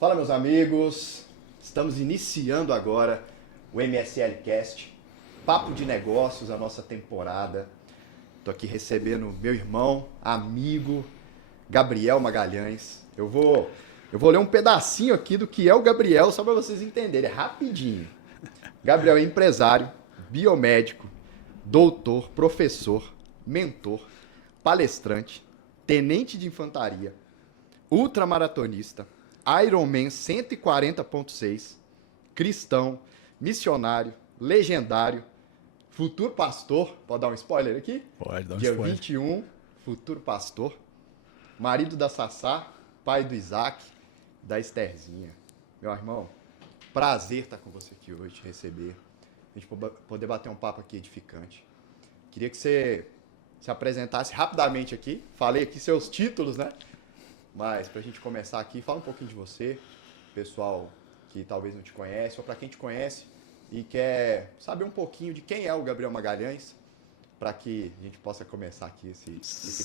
Fala, meus amigos, estamos iniciando agora o MSL Cast, Papo de Negócios, a nossa temporada. Estou aqui recebendo meu irmão, amigo, Gabriel Magalhães. Eu vou ler um pedacinho aqui do que é o Gabriel, só para vocês entenderem, é rapidinho. Gabriel é empresário, biomédico, doutor, professor, mentor, palestrante, tenente de infantaria, ultramaratonista, Ironman 140.6, cristão, missionário, legendário, futuro pastor, pode dar um spoiler aqui? Pode dar um Dia spoiler. 21, futuro pastor, marido da Sassá, pai do Isaac, da Estherzinha. Meu irmão, prazer estar com você aqui hoje, te receber, a gente poder bater um papo aqui edificante. Queria que você se apresentasse rapidamente aqui, falei aqui seus títulos, né? Mas pra gente começar aqui, fala um pouquinho de você, pessoal que talvez não te conhece, ou para quem te conhece e quer saber um pouquinho de quem é o Gabriel Magalhães, para que a gente possa começar aqui esse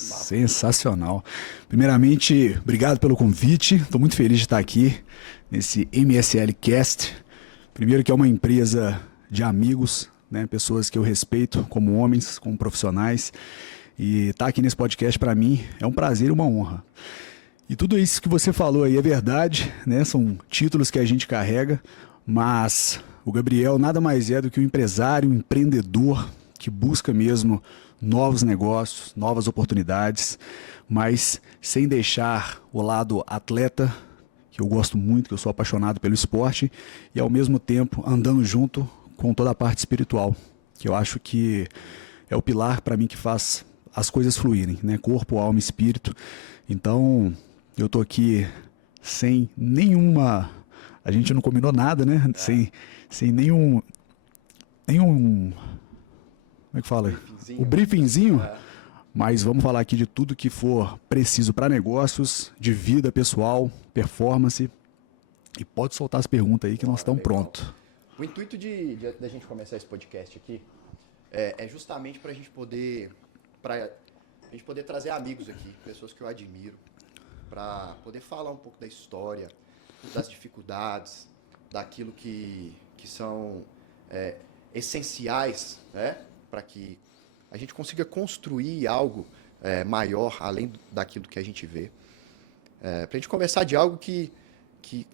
papo. Sensacional. Primeiramente, obrigado pelo convite. Estou muito feliz de estar aqui nesse MSL Cast. Primeiro que é uma empresa de amigos, né? Pessoas que eu respeito como homens, como profissionais. E estar aqui nesse podcast para mim é um prazer e uma honra. E tudo isso que você falou aí é verdade, né? São títulos que a gente carrega, mas o Gabriel nada mais é do que um empresário, um empreendedor que busca mesmo novos negócios, novas oportunidades, mas sem deixar o lado atleta, que eu gosto muito, que eu sou apaixonado pelo esporte, e ao mesmo tempo andando junto com toda a parte espiritual, que eu acho que é o pilar para mim que faz as coisas fluírem, né? Corpo, alma e espírito. Então, eu tô aqui sem nenhuma... A gente não combinou nada, né? Sem nenhum... Como é que fala? O briefingzinho. Mas vamos falar aqui de tudo que for preciso para negócios, de vida pessoal, performance. E pode soltar as perguntas aí que nós estamos prontos. O intuito da gente começar esse podcast aqui é justamente para a gente poder trazer amigos aqui, pessoas que eu admiro, para poder falar um pouco da história, das dificuldades, daquilo que são essenciais, né, para que a gente consiga construir algo maior, além daquilo que a gente vê. Para a gente conversar de algo que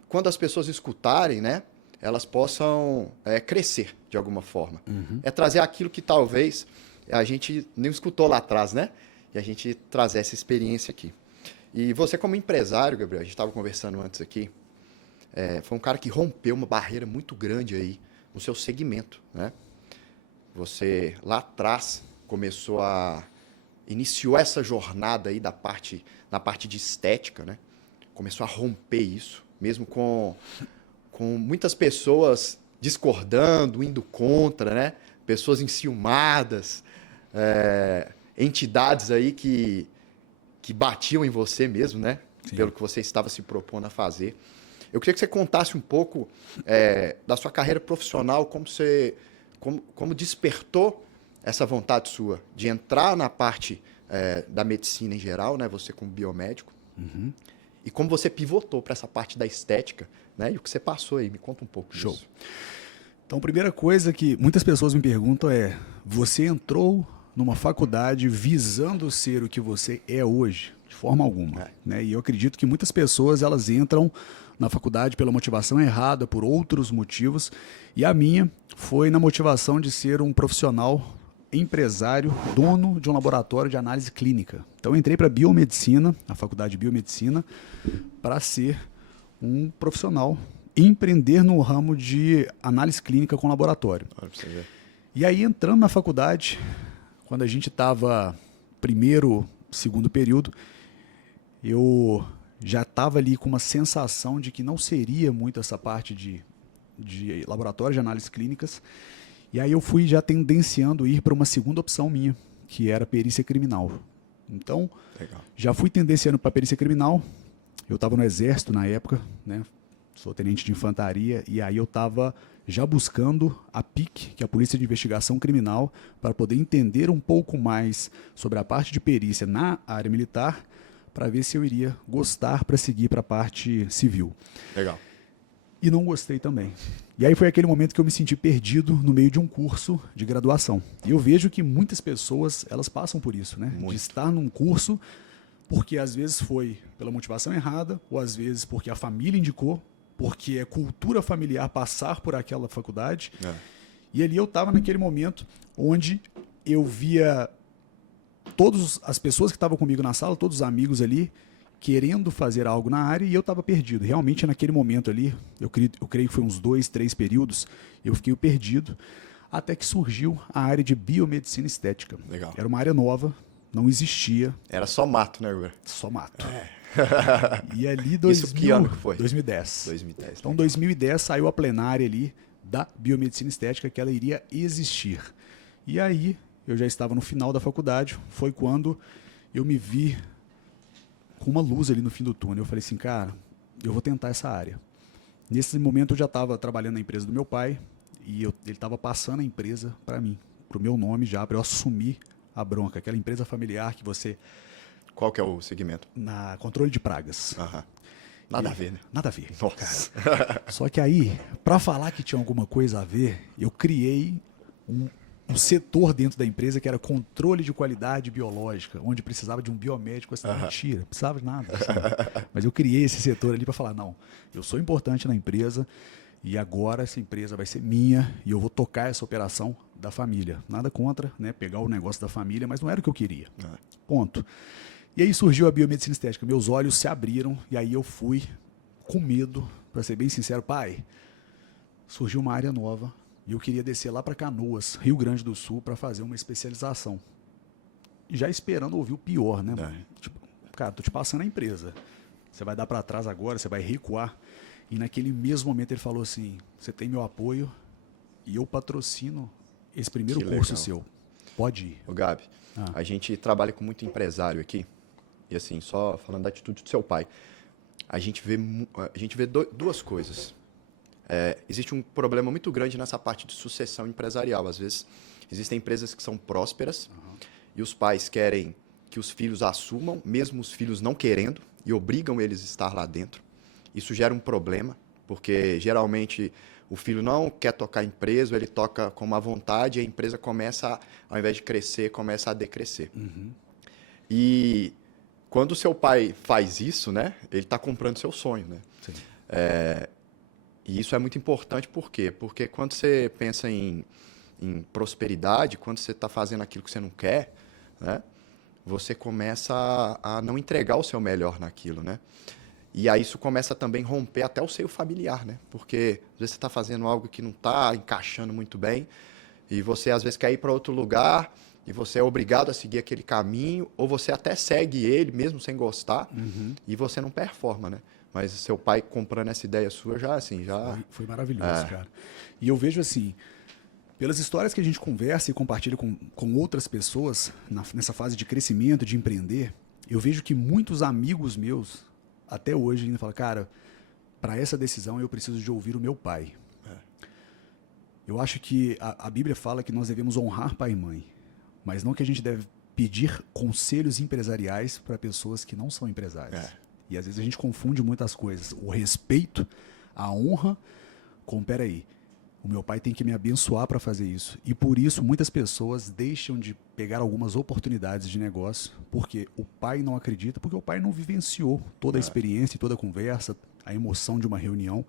quando as pessoas escutarem, né, elas possam crescer de alguma forma. Uhum. É trazer aquilo que talvez a gente nem escutou lá atrás, né? E a gente trazer essa experiência aqui. E você como empresário, Gabriel, a gente estava conversando antes aqui, foi um cara que rompeu uma barreira muito grande aí no seu segmento, né? Você lá atrás iniciou essa jornada aí na parte de estética, né? Começou a romper isso, mesmo com muitas pessoas discordando, indo contra, né? Pessoas enciumadas, entidades aí que batiam em você mesmo, né? Sim. Pelo que você estava se propondo a fazer. Eu queria que você contasse um pouco da sua carreira profissional, como despertou essa vontade sua de entrar na parte da medicina em geral, né? Você como biomédico. Uhum. E como você pivotou para essa parte da estética, né? E o que você passou aí, me conta um pouco disso. Show. Então, a primeira coisa que muitas pessoas me perguntam é: você entrou numa faculdade visando ser o que você é hoje? De forma alguma. Né? E eu acredito que muitas pessoas elas entram na faculdade pela motivação errada, por outros motivos. E a minha foi na motivação de ser um profissional empresário, dono de um laboratório de análise clínica. Então eu entrei para biomedicina, a faculdade de biomedicina, para ser um profissional, empreender no ramo de análise clínica com laboratório. E aí entrando na faculdade, quando a gente estava primeiro, segundo período, eu já estava ali com uma sensação de que não seria muito essa parte de laboratório de análises clínicas. E aí eu fui já tendenciando a ir para uma segunda opção minha, que era perícia criminal. Então, já fui tendenciando para perícia criminal. Eu estava no exército na época, né? Sou tenente de infantaria, e aí eu estava já buscando a PIC, que é a Polícia de Investigação Criminal, para poder entender um pouco mais sobre a parte de perícia na área militar, para ver se eu iria gostar para seguir para a parte civil. Legal. E não gostei também. E aí foi aquele momento que eu me senti perdido no meio de um curso de graduação. E eu vejo que muitas pessoas, elas passam por isso, né? Muito. De estar num curso porque às vezes foi pela motivação errada, ou às vezes porque a família indicou, porque é cultura familiar passar por aquela faculdade. É. E ali eu estava naquele momento onde eu via todas as pessoas que estavam comigo na sala, todos os amigos ali, querendo fazer algo na área e eu estava perdido. Realmente, naquele momento ali, eu creio que foi uns 2, 3 períodos, eu fiquei perdido, até que surgiu a área de biomedicina estética. Legal. Era uma área nova, não existia, Era só mato, né, Igor? só mato. É. E ali, Isso que ano que foi? 2010. 2010. Então, em 2010, saiu a plenária ali da biomedicina estética, que ela iria existir. E aí, eu já estava no final da faculdade, foi quando eu me vi com uma luz ali no fim do túnel. Eu falei assim, cara, eu vou tentar essa área. Nesse momento eu já estava trabalhando na empresa do meu pai e ele estava passando a empresa para mim, para o meu nome já, para eu assumir a bronca. Aquela empresa familiar que você... Qual que é o segmento? Na controle de pragas. Aham. Nada a ver, né? Nada a ver. Nossa. Cara. Só que aí, para falar que tinha alguma coisa a ver, eu criei um setor dentro da empresa que era controle de qualidade biológica, onde precisava de um biomédico. Assim, mentira, precisava de nada. Assim. Mas eu criei esse setor ali para falar, não, eu sou importante na empresa e agora essa empresa vai ser minha e eu vou tocar essa operação da família. Nada contra, né, pegar o negócio da família, mas não era o que eu queria. Ponto. E aí surgiu a biomedicina estética. Meus olhos se abriram e aí eu fui com medo, para ser bem sincero, pai, surgiu uma área nova, e eu queria descer lá para Canoas, Rio Grande do Sul, para fazer uma especialização. E já esperando ouvir o pior, né, mano? Tipo, cara, tô te passando a empresa. Você vai dar para trás agora, você vai recuar. E naquele mesmo momento ele falou assim, você tem meu apoio e eu patrocino esse primeiro curso seu. Pode ir. Ô, Gabi, a gente trabalha com muito empresário aqui. E assim, só falando da atitude do seu pai, a gente vê duas coisas. Existe um problema muito grande nessa parte de sucessão empresarial. Às vezes, existem empresas que são prósperas e os pais querem que os filhos assumam, mesmo os filhos não querendo, e obrigam eles a estar lá dentro. Isso gera um problema, porque geralmente o filho não quer tocar a empresa, ele toca com má vontade e a empresa começa, ao invés de crescer, começa a decrescer. E quando o seu pai faz isso, né, ele está comprando seu sonho, né? Sim. E isso é muito importante, por quê? Porque quando você pensa em prosperidade, quando você está fazendo aquilo que você não quer, né, você começa a não entregar o seu melhor naquilo, né? E aí isso começa também a romper até o seio familiar, né? Porque às vezes você está fazendo algo que não está encaixando muito bem e você às vezes quer ir para outro lugar e você é obrigado a seguir aquele caminho, ou você até segue ele mesmo sem gostar e você não performa, né? Mas seu pai comprando essa ideia sua já, assim, já... Foi maravilhoso, cara. E eu vejo assim, pelas histórias que a gente conversa e compartilha com outras pessoas nessa fase de crescimento, de empreender, eu vejo que muitos amigos meus, até hoje, ainda falam, cara, para essa decisão eu preciso de ouvir o meu pai. Eu acho que a Bíblia fala que nós devemos honrar pai e mãe, mas não que a gente deve pedir conselhos empresariais para pessoas que não são empresárias. E às vezes a gente confunde muitas coisas. O respeito, a honra, com, peraí, o meu pai tem que me abençoar para fazer isso. E por isso muitas pessoas deixam de pegar algumas oportunidades de negócio, porque o pai não acredita, porque o pai não vivenciou toda a experiência, toda a conversa, a emoção de uma reunião.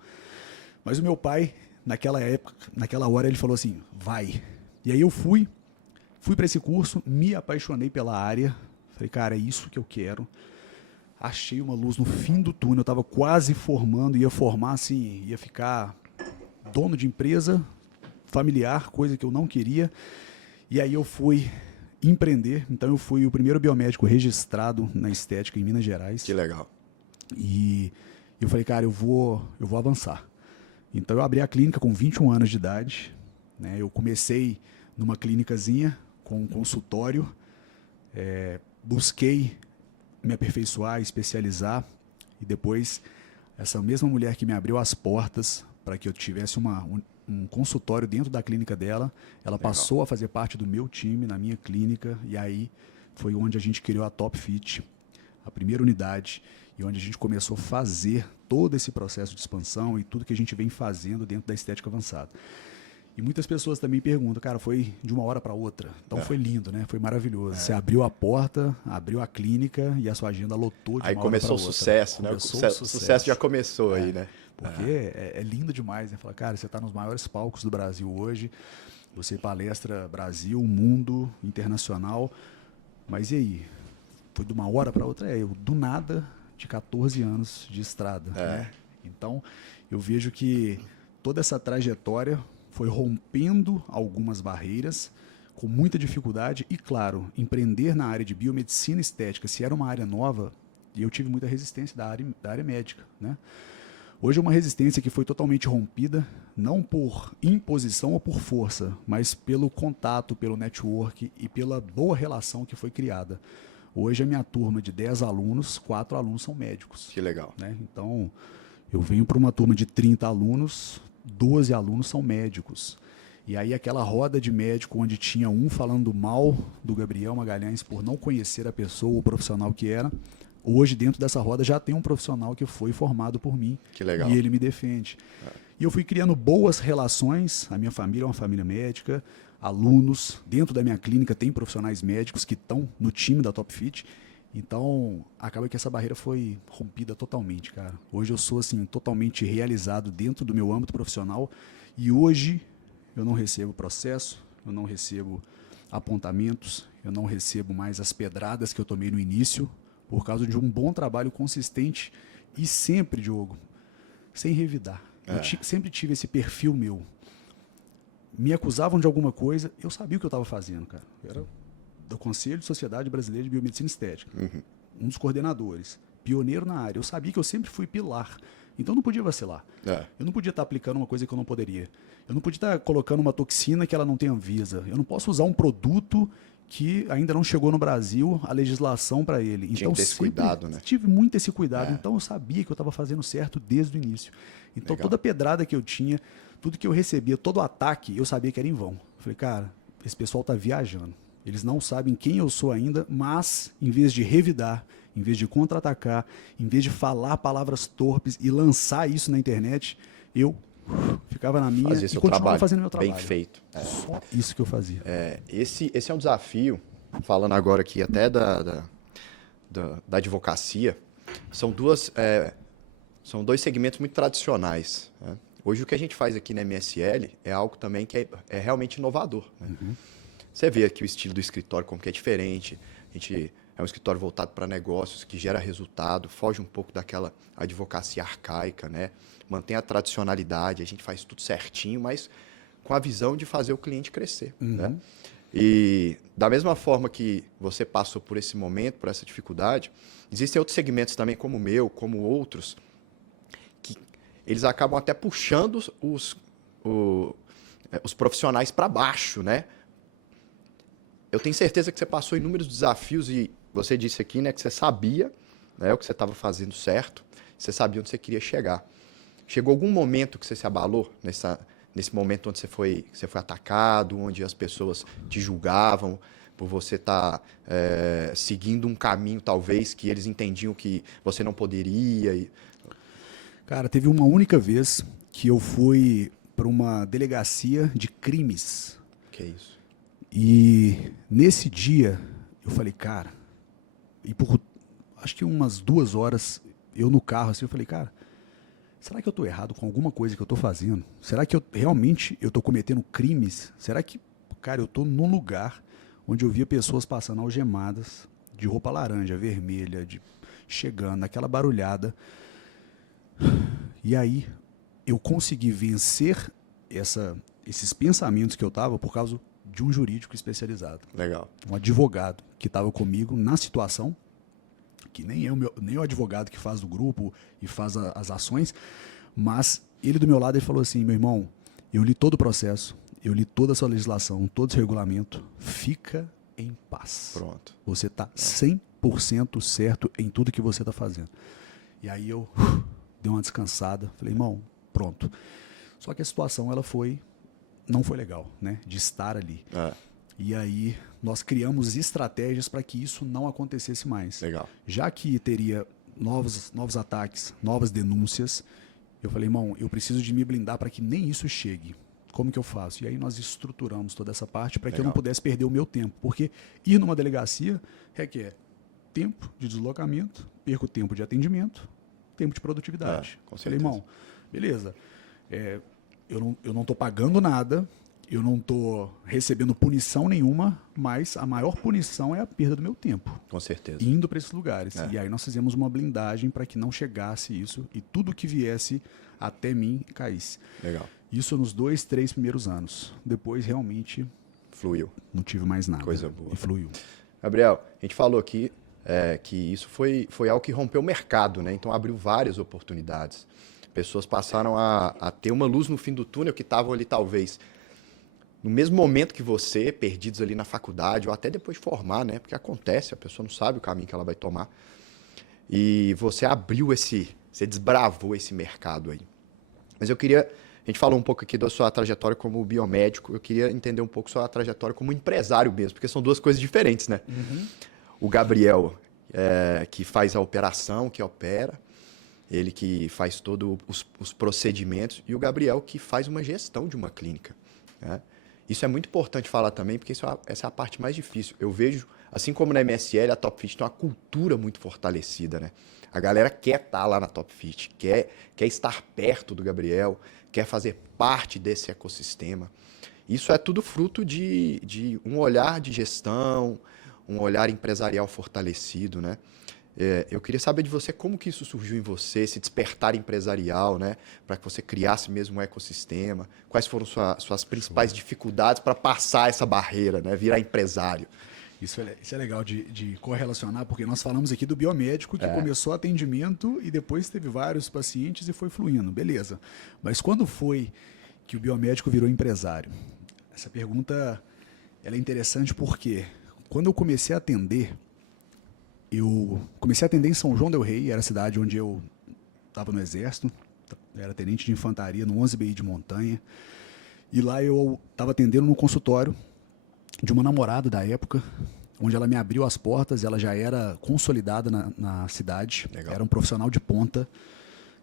Mas o meu pai, naquela época, naquela hora, ele falou assim, vai. E aí eu fui para esse curso, me apaixonei pela área, falei, cara, é isso que eu quero. Achei uma luz no fim do túnel, eu estava quase formando, ia formar assim, ia ficar dono de empresa, familiar, coisa que eu não queria. E aí eu fui empreender, então eu fui o primeiro biomédico registrado na estética em Minas Gerais. Que legal. E eu falei, cara, eu vou avançar. Então eu abri a clínica com 21 anos de idade, né? Eu comecei numa clínicazinha com um consultório, busquei me aperfeiçoar, especializar, e depois essa mesma mulher que me abriu as portas para que eu tivesse um consultório dentro da clínica dela, ela passou a fazer parte do meu time, na minha clínica, e aí foi onde a gente criou a Top Fit. a primeira unidade, e onde a gente começou a fazer todo esse processo de expansão e tudo que a gente vem fazendo dentro da estética avançada. E muitas pessoas também perguntam, cara, foi de uma hora para outra. Então foi lindo, né? Foi maravilhoso. Você abriu a porta, abriu a clínica e a sua agenda lotou de Aí uma hora para outra. Aí começou o sucesso, né? O sucesso já começou aí, né? Porque é lindo demais, né? Fala, cara, você está nos maiores palcos do Brasil hoje, você palestra Brasil, mundo, internacional, mas e aí? Foi de uma hora para outra? Eu, do nada, de 14 anos de estrada. Né? Então, eu vejo que toda essa trajetória foi rompendo algumas barreiras, com muita dificuldade, e claro, empreender na área de biomedicina estética, se era uma área nova, e eu tive muita resistência da área médica, né? Hoje é uma resistência que foi totalmente rompida, não por imposição ou por força, mas pelo contato, pelo network e pela boa relação que foi criada. Hoje a minha turma de 10 alunos, 4 alunos são médicos. Que legal. Né? Então, eu venho para uma turma de 30 alunos, 12 alunos são médicos. E aí aquela roda de médico onde tinha um falando mal do Gabriel Magalhães por não conhecer a pessoa, o profissional que era, hoje dentro dessa roda já tem um profissional que foi formado por mim. Que legal. E ele me defende. E eu fui criando boas relações, a minha família é uma família médica, alunos, dentro da minha clínica tem profissionais médicos que estão no time da Top Fit. Então, acaba que essa barreira foi rompida totalmente, cara. Hoje eu sou, assim, totalmente realizado dentro do meu âmbito profissional e hoje eu não recebo processo, eu não recebo apontamentos, eu não recebo mais as pedradas que eu tomei no início por causa de um bom trabalho consistente e sempre, Diogo, sem revidar. Eu sempre tive esse perfil meu. Me acusavam de alguma coisa, eu sabia o que eu estava fazendo, cara. Eu era do Conselho de Sociedade Brasileira de Biomedicina Estética, um dos coordenadores, pioneiro na área. Eu sabia que eu sempre fui pilar, então eu não podia vacilar. Eu não podia estar aplicando uma coisa que eu não poderia. Eu não podia estar colocando uma toxina que ela não tem Anvisa. Eu não posso usar um produto que ainda não chegou no Brasil a legislação para ele. Tinha Então que ter esse cuidado, né? Tive muito esse cuidado, então eu sabia que eu estava fazendo certo desde o início. Então toda pedrada que eu tinha, tudo que eu recebia, todo ataque, eu sabia que era em vão. Eu falei, cara, esse pessoal está viajando. Eles não sabem quem eu sou ainda, mas em vez de revidar, em vez de contra-atacar, em vez de falar palavras torpes e lançar isso na internet, eu ficava na minha e continuava fazendo meu trabalho. Bem feito. Só isso que eu fazia. Esse é um desafio, falando agora aqui até da advocacia, são dois segmentos muito tradicionais. Né? Hoje o que a gente faz aqui na MSL é algo também que é realmente inovador. Né? Você vê aqui o estilo do escritório, como que é diferente. A gente é um escritório voltado para negócios, que gera resultado, foge um pouco daquela advocacia arcaica, né? Mantém a tradicionalidade, a gente faz tudo certinho, mas com a visão de fazer o cliente crescer. Né? E da mesma forma que você passou por esse momento, por essa dificuldade, existem outros segmentos também, como o meu, como outros, que eles acabam até puxando os profissionais para baixo, né? Eu tenho certeza que você passou inúmeros desafios e você disse aqui, né, que você sabia, né, o que você estava fazendo certo, você sabia onde você queria chegar. Chegou algum momento que você se abalou nesse momento onde você foi atacado, onde as pessoas te julgavam por você estar seguindo um caminho talvez que eles entendiam que você não poderia? Cara, teve uma única vez que eu fui para uma delegacia de crimes. Que isso? E nesse dia eu falei, cara, e por acho que umas 2 horas eu no carro assim, eu falei, cara, será que eu estou errado com alguma coisa que eu estou fazendo? Será que eu realmente estou cometendo crimes? Será que, cara, eu estou num lugar onde eu via pessoas passando algemadas, de roupa laranja, vermelha, chegando, naquela barulhada. E aí eu consegui vencer esses pensamentos que eu estava por causa de um jurídico especializado. Legal. Um advogado que estava comigo na situação, que nem o advogado que faz do grupo e faz as ações, mas ele do meu lado ele falou assim, meu irmão, eu li todo o processo, eu li toda a sua legislação, todo o regulamento, fica em paz. Pronto. Você está 100% certo em tudo que você está fazendo. E aí eu dei uma descansada, falei, irmão, pronto. Só que a situação ela não foi legal, né, de estar ali. E aí nós criamos estratégias para que isso não acontecesse mais. Legal. Já que teria novos ataques, novas denúncias, eu falei, irmão, eu preciso de me blindar para que nem isso chegue. Como que eu faço? E aí nós estruturamos toda essa parte para que eu não pudesse perder o meu tempo. Porque ir numa delegacia requer tempo de deslocamento, perco tempo de atendimento, tempo de produtividade. Com falei, certeza. irmão, beleza, eu não estou pagando nada, eu não estou recebendo punição nenhuma, mas a maior punição é a perda do meu tempo. Com certeza. Indo para esses lugares. E aí nós fizemos uma blindagem para que não chegasse isso e tudo que viesse até mim caísse. Legal. Isso nos 2, 3 primeiros anos. Depois, realmente, Fluiu. não tive mais nada. Coisa boa. E fluiu. Gabriel, a gente falou aqui que isso foi algo que rompeu o mercado, né? Então abriu várias oportunidades. Pessoas passaram a ter uma luz no fim do túnel que estavam ali, talvez, no mesmo momento que você, perdidos ali na faculdade, ou até depois de formar, né? Porque acontece, a pessoa não sabe o caminho que ela vai tomar. E você você desbravou esse mercado aí. Mas a gente falou um pouco aqui da sua trajetória como biomédico, eu queria entender um pouco sua trajetória como empresário mesmo, porque são duas coisas diferentes, né? Uhum. O Gabriel, que faz a operação, que opera, ele que faz todos os procedimentos, e o Gabriel que faz uma gestão de uma clínica, né? Isso é muito importante falar também, porque essa é a parte mais difícil. Eu vejo, assim como na MSL, a Top Fit tem uma cultura muito fortalecida, né? A galera quer estar lá na Top Fit, quer estar perto do Gabriel, quer fazer parte desse ecossistema. Isso é tudo fruto de um olhar de gestão, um olhar empresarial fortalecido, né? Eu queria saber de você como que isso surgiu em você, esse despertar empresarial, né? Para que você criasse mesmo um ecossistema. Quais foram suas principais dificuldades para passar essa barreira, né? Virar empresário. Isso é legal de correlacionar, porque nós falamos aqui do biomédico que começou atendimento e depois teve vários pacientes e foi fluindo, beleza. Mas quando foi que o biomédico virou empresário? Essa pergunta ela é interessante porque quando eu comecei a atender em São João del Rei, era a cidade onde eu estava no exército, era tenente de infantaria no 11 BI de montanha, e lá eu estava atendendo no consultório de uma namorada da época, onde ela me abriu as portas, ela já era consolidada na cidade, Legal. Era um profissional de ponta,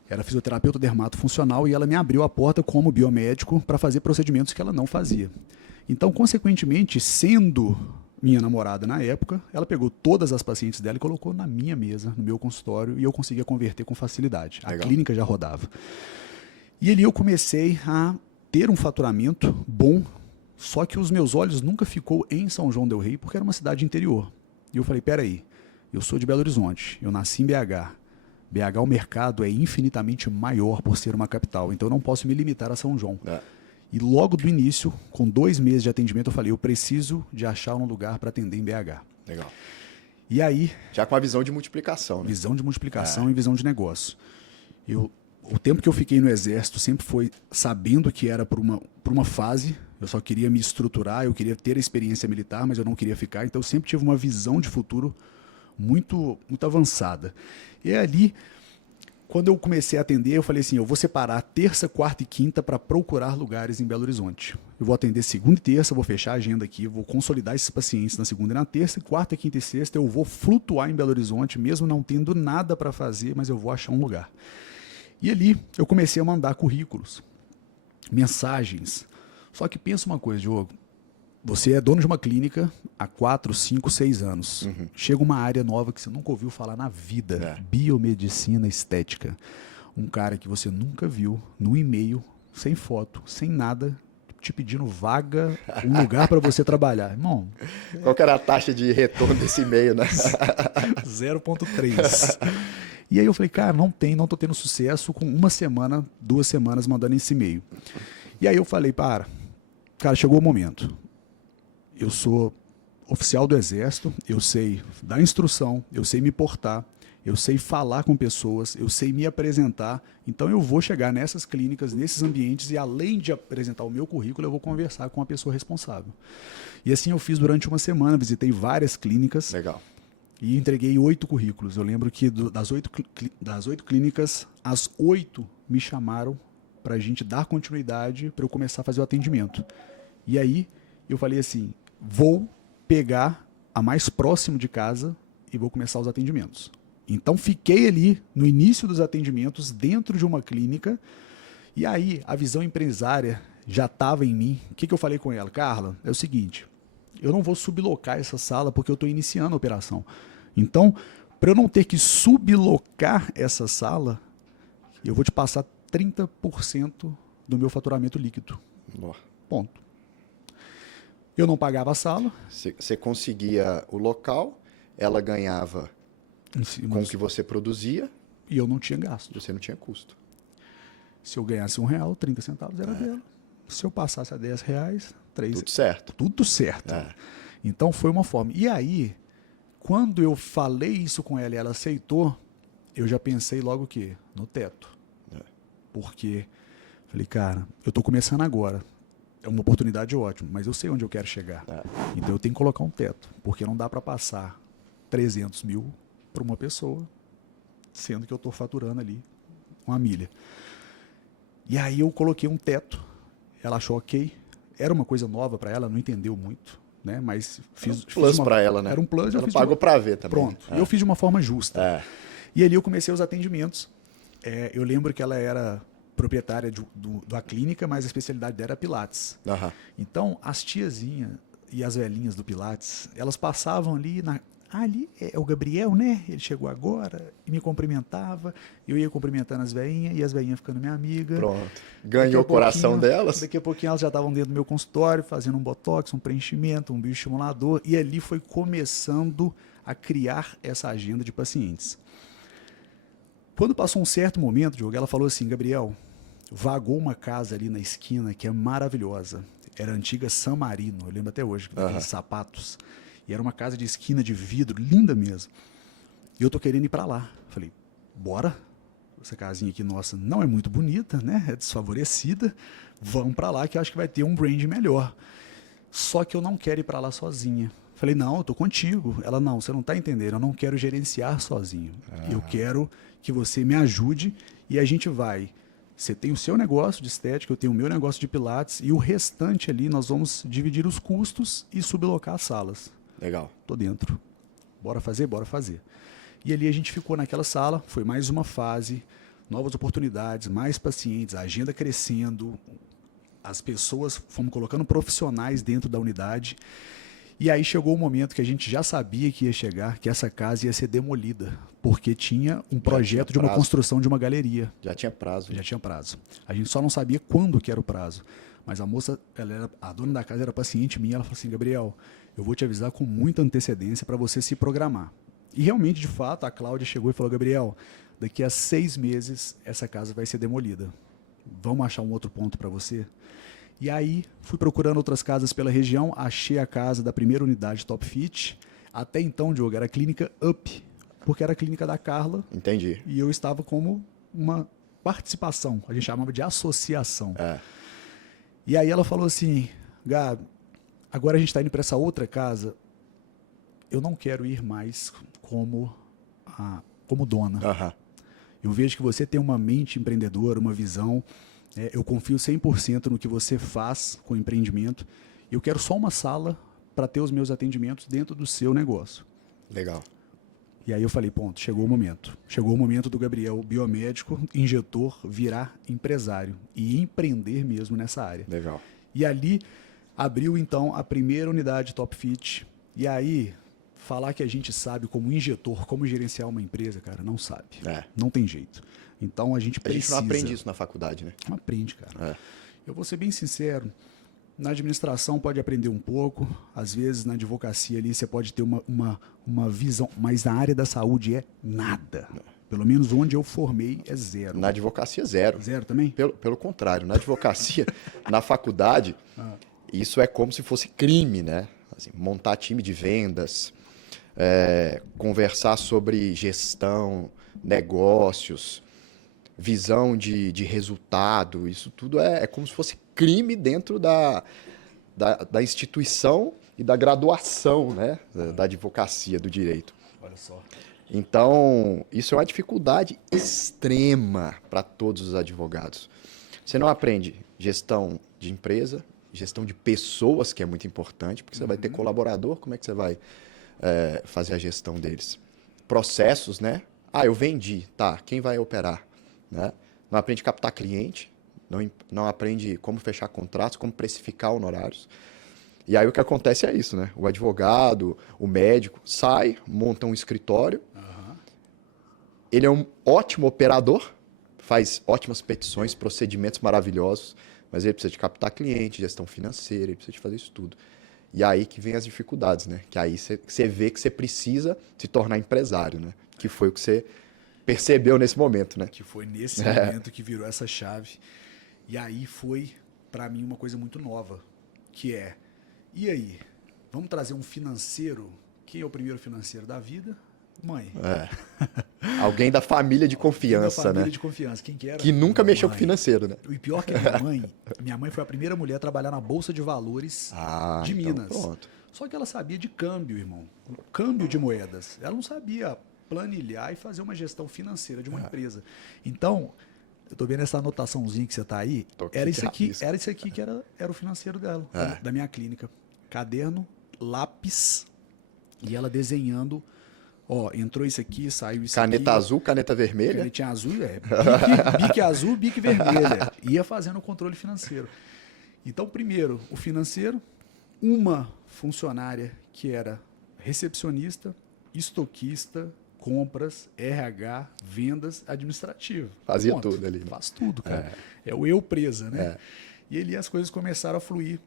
era fisioterapeuta dermatofuncional e ela me abriu a porta como biomédico para fazer procedimentos que ela não fazia. Então, consequentemente, sendo minha namorada na época, ela pegou todas as pacientes dela e colocou na minha mesa, no meu consultório, e eu conseguia converter com facilidade. Legal. A clínica já rodava. E ali eu comecei a ter um faturamento bom, só que os meus olhos nunca ficou em São João del Rei, porque era uma cidade interior. E eu falei, peraí, eu sou de Belo Horizonte, eu nasci em BH. BH, o mercado é infinitamente maior por ser uma capital, então eu não posso me limitar a São João. E logo do início, com 2 meses de atendimento, eu falei, eu preciso de achar um lugar para atender em BH. Legal. E aí... Já com a visão de multiplicação, né? Visão de multiplicação e visão de negócio. O tempo que eu fiquei no exército sempre foi sabendo que era por uma fase, eu só queria me estruturar, eu queria ter a experiência militar, mas eu não queria ficar, então eu sempre tive uma visão de futuro muito, muito avançada. E ali, quando eu comecei a atender, eu falei assim, eu vou separar terça, quarta e quinta para procurar lugares em Belo Horizonte. Eu vou atender segunda e terça, vou fechar a agenda aqui, vou consolidar esses pacientes na segunda e na terça, quarta, quinta e sexta eu vou flutuar em Belo Horizonte, mesmo não tendo nada para fazer, mas eu vou achar um lugar. E ali eu comecei a mandar currículos, mensagens. Só que pensa uma coisa, Diogo, você é dono de uma clínica há 4, 5, 6 anos. Chega uma área nova que você nunca ouviu falar na vida, biomedicina estética. Um cara que você nunca viu, no e-mail, sem foto, sem nada, te pedindo vaga, um lugar para você trabalhar. Irmão... Qual que era a taxa de retorno desse e-mail, né? 0,3. E aí eu falei, cara, não tô tendo sucesso com 1 semana, 2 semanas mandando esse e-mail. E aí eu falei, cara, chegou o momento. Eu sou oficial do Exército, eu sei dar instrução, eu sei me portar, eu sei falar com pessoas, eu sei me apresentar. Então eu vou chegar nessas clínicas, nesses ambientes e além de apresentar o meu currículo, eu vou conversar com a pessoa responsável. E assim eu fiz durante 1 semana, visitei várias clínicas. Legal. E entreguei 8 currículos. Eu lembro que das 8 clínicas, as 8 me chamaram para a gente dar continuidade para eu começar a fazer o atendimento. E aí eu falei assim, vou pegar a mais próximo de casa e vou começar os atendimentos. Então fiquei ali no início dos atendimentos dentro de uma clínica e aí a visão empresária já estava em mim. O que eu falei com ela? Carla, é o seguinte, eu não vou sublocar essa sala porque eu estou iniciando a operação. Então, para eu não ter que sublocar essa sala, eu vou te passar 30% do meu faturamento líquido. Boa. Ponto. Eu não pagava a sala. Você conseguia o local, ela ganhava com o que você produzia. E eu não tinha gasto. Você não tinha custo. Se eu ganhasse R$1, 30 centavos era dela. Se eu passasse a R$10, 3. Tudo certo. Tudo certo. Então foi uma forma. E aí, quando eu falei isso com ela e ela aceitou, eu já pensei logo o quê? No teto. Porque falei, cara, eu tô começando agora. É uma oportunidade ótima, mas eu sei onde eu quero chegar. Então eu tenho que colocar um teto, porque não dá para passar 300 mil para uma pessoa, sendo que eu estou faturando ali uma milha. E aí eu coloquei um teto, ela achou ok, era uma coisa nova para ela, não entendeu muito, né? Mas fiz plus para ela, né? Era um plus. Ela pagou para ver também. Pronto. E eu fiz de uma forma justa. E ali eu comecei os atendimentos. Eu lembro que ela era proprietária da clínica, mas a especialidade dela era Pilates. Então, as tiazinhas e as velhinhas do Pilates, elas passavam ali ali é o Gabriel, né? Ele chegou agora e me cumprimentava. Eu ia cumprimentando as velhinhas e as velhinhas ficando minha amiga. Pronto. Ganhou o coração delas. Daqui a pouquinho elas já estavam dentro do meu consultório, fazendo um botox, um preenchimento, um bioestimulador. E ali foi começando a criar essa agenda de pacientes. Quando passou um certo momento, Diogo, ela falou assim, Gabriel, vagou uma casa ali na esquina que é maravilhosa. Era a antiga San Marino, eu lembro até hoje, daqueles sapatos. E era uma casa de esquina de vidro, linda mesmo. E eu tô querendo ir para lá. Falei, bora. Essa casinha aqui nossa não é muito bonita, né? É desfavorecida. Vamos para lá que eu acho que vai ter um brand melhor. Só que eu não quero ir para lá sozinha. Falei, não, eu tô contigo. Ela, não, você não tá entendendo, eu não quero gerenciar sozinho. Eu quero que você me ajude e a gente vai. Você tem o seu negócio de estética, eu tenho o meu negócio de pilates e o restante ali nós vamos dividir os custos e sublocar as salas. Legal. Tô dentro. Bora fazer? Bora fazer. E ali a gente ficou naquela sala, foi mais uma fase, novas oportunidades, mais pacientes, a agenda crescendo, as pessoas, fomos colocando profissionais dentro da unidade. E aí chegou o momento que a gente já sabia que ia chegar, que essa casa ia ser demolida, porque tinha um projeto de uma construção de uma galeria. Já tinha prazo. Já tinha prazo. A gente só não sabia quando que era o prazo. Mas a moça, a dona da casa era paciente minha, ela falou assim, Gabriel, eu vou te avisar com muita antecedência para você se programar. E realmente, de fato, a Cláudia chegou e falou, Gabriel, daqui a 6 meses essa casa vai ser demolida. Vamos achar um outro ponto para você? E aí, fui procurando outras casas pela região, achei a casa da primeira unidade Top Fit. Até então, Diogo, era a clínica Up, porque era a clínica da Carla. Entendi. E eu estava como uma participação, a gente chamava de associação. E aí ela falou assim, Gabi, agora a gente está indo para essa outra casa, eu não quero ir mais como dona. Eu vejo que você tem uma mente empreendedora, uma visão. Eu confio 100% no que você faz com o empreendimento. Eu quero só uma sala para ter os meus atendimentos dentro do seu negócio. Legal. E aí eu falei, ponto, chegou o momento. Chegou o momento do Gabriel, biomédico, injetor, virar empresário e empreender mesmo nessa área. Legal. E ali abriu então a primeira unidade Top Fit. E aí, falar que a gente sabe como injetor, como gerenciar uma empresa, cara, não sabe. Não tem jeito. Então a gente precisa... A gente não aprende isso na faculdade, né? Não aprende, cara. Eu vou ser bem sincero, na administração pode aprender um pouco, às vezes na advocacia ali você pode ter uma visão, mas na área da saúde é nada. Pelo menos onde eu formei é zero. Na advocacia, zero. Zero também? Pelo contrário, na advocacia, na faculdade, isso é como se fosse crime, né? Assim, montar time de vendas, conversar sobre gestão, negócios, visão de resultado, isso tudo é como se fosse crime dentro da instituição e da graduação, né, da advocacia, do direito. Olha só. Então, isso é uma dificuldade extrema para todos os advogados. Você não aprende gestão de empresa, gestão de pessoas, que é muito importante, porque você vai ter colaborador, como é que você vai fazer a gestão deles? Processos, né? Eu vendi, tá, quem vai operar? Né? Não aprende a captar cliente, não aprende como fechar contratos, como precificar honorários. E aí o que acontece é isso, né? O advogado, o médico, sai, monta um escritório, ele é um ótimo operador, faz ótimas petições, procedimentos maravilhosos, mas ele precisa de captar cliente, gestão financeira, ele precisa de fazer isso tudo. E aí que vem as dificuldades, né? Que aí você vê que você precisa se tornar empresário, né? Que foi o que você percebeu nesse momento, né? Que foi nesse momento que virou essa chave. E aí foi, para mim, uma coisa muito nova, que é, e aí, vamos trazer um financeiro? Quem é o primeiro financeiro da vida? Mãe. Alguém da família de confiança, família né? de confiança. Quem que era? Que nunca mexeu com financeiro, né? E pior que a minha mãe foi a primeira mulher a trabalhar na Bolsa de Valores de então Minas. pronto. Só que ela sabia de câmbio, irmão. Câmbio de moedas. Ela não sabia planilhar e fazer uma gestão financeira de uma empresa. Então, eu tô vendo essa anotaçãozinha que você tá aí. Era isso aqui que era o financeiro dela, da minha clínica. Caderno, lápis e ela desenhando. Ó, entrou isso aqui, saiu isso aqui. Caneta azul, caneta vermelha. Canetinha azul, bique azul, bique vermelha. Ia fazendo o controle financeiro. Então, primeiro, o financeiro, uma funcionária que era recepcionista, estoquista, compras, RH, vendas, administrativo. Fazia tudo ali. Né? Faz tudo, cara. É o eu presa, né? E ali as coisas começaram a fluir.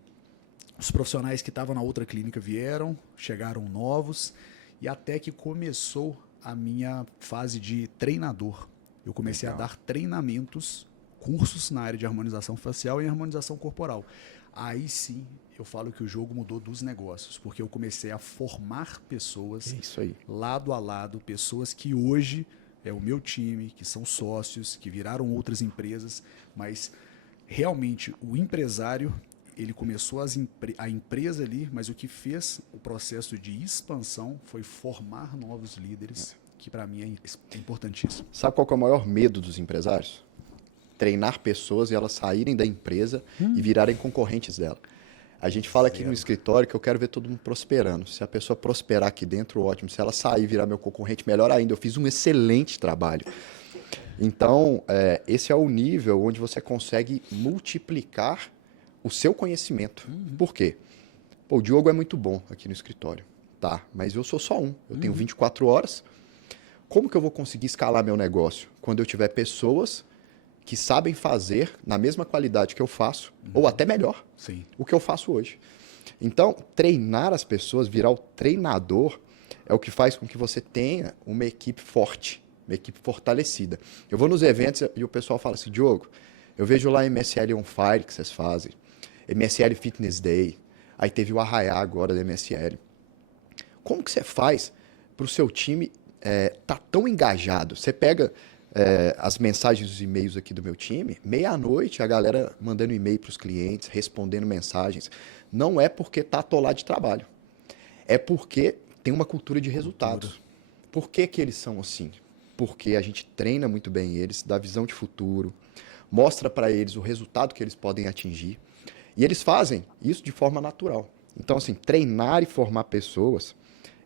Os profissionais que estavam na outra clínica vieram, chegaram novos, e até que começou a minha fase de treinador. Eu comecei a dar treinamentos, cursos na área de harmonização facial e harmonização corporal. Aí sim, eu falo que o jogo mudou dos negócios, porque eu comecei a formar pessoas isso aí. lado a lado, pessoas que hoje é o meu time, que são sócios, que viraram outras empresas, mas realmente o empresário, ele começou a empresa ali, mas o que fez o processo de expansão foi formar novos líderes, que para mim é importantíssimo. Sabe qual que é o maior medo dos empresários? Treinar pessoas e elas saírem da empresa e virarem concorrentes dela. A gente fala aqui no escritório que eu quero ver todo mundo prosperando. Se a pessoa prosperar aqui dentro, ótimo. Se ela sair e virar meu concorrente, melhor ainda. Eu fiz um excelente trabalho. Então, esse é o nível onde você consegue multiplicar o seu conhecimento. Por quê? Pô, o Diogo é muito bom aqui no escritório, tá? Mas eu sou só um. Eu tenho 24 horas. Como que eu vou conseguir escalar meu negócio? Quando eu tiver pessoas que sabem fazer na mesma qualidade que eu faço, ou até melhor, o que eu faço hoje. Então, treinar as pessoas, virar o treinador, é o que faz com que você tenha uma equipe forte, uma equipe fortalecida. Eu vou nos eventos e o pessoal fala assim, Diogo, eu vejo lá MSL On Fire que vocês fazem, MSL Fitness Day, aí teve o Arraiá agora da MSL. Como que você faz para o seu time tá tão engajado? Você pega as mensagens dos e-mails aqui do meu time, meia-noite a galera mandando e-mail para os clientes, respondendo mensagens. Não é porque tá atolado de trabalho, é porque tem uma cultura de resultados. Por que que eles são assim? Porque a gente treina muito bem eles, dá visão de futuro, mostra para eles o resultado que eles podem atingir. E eles fazem isso de forma natural. Então, assim, treinar e formar pessoas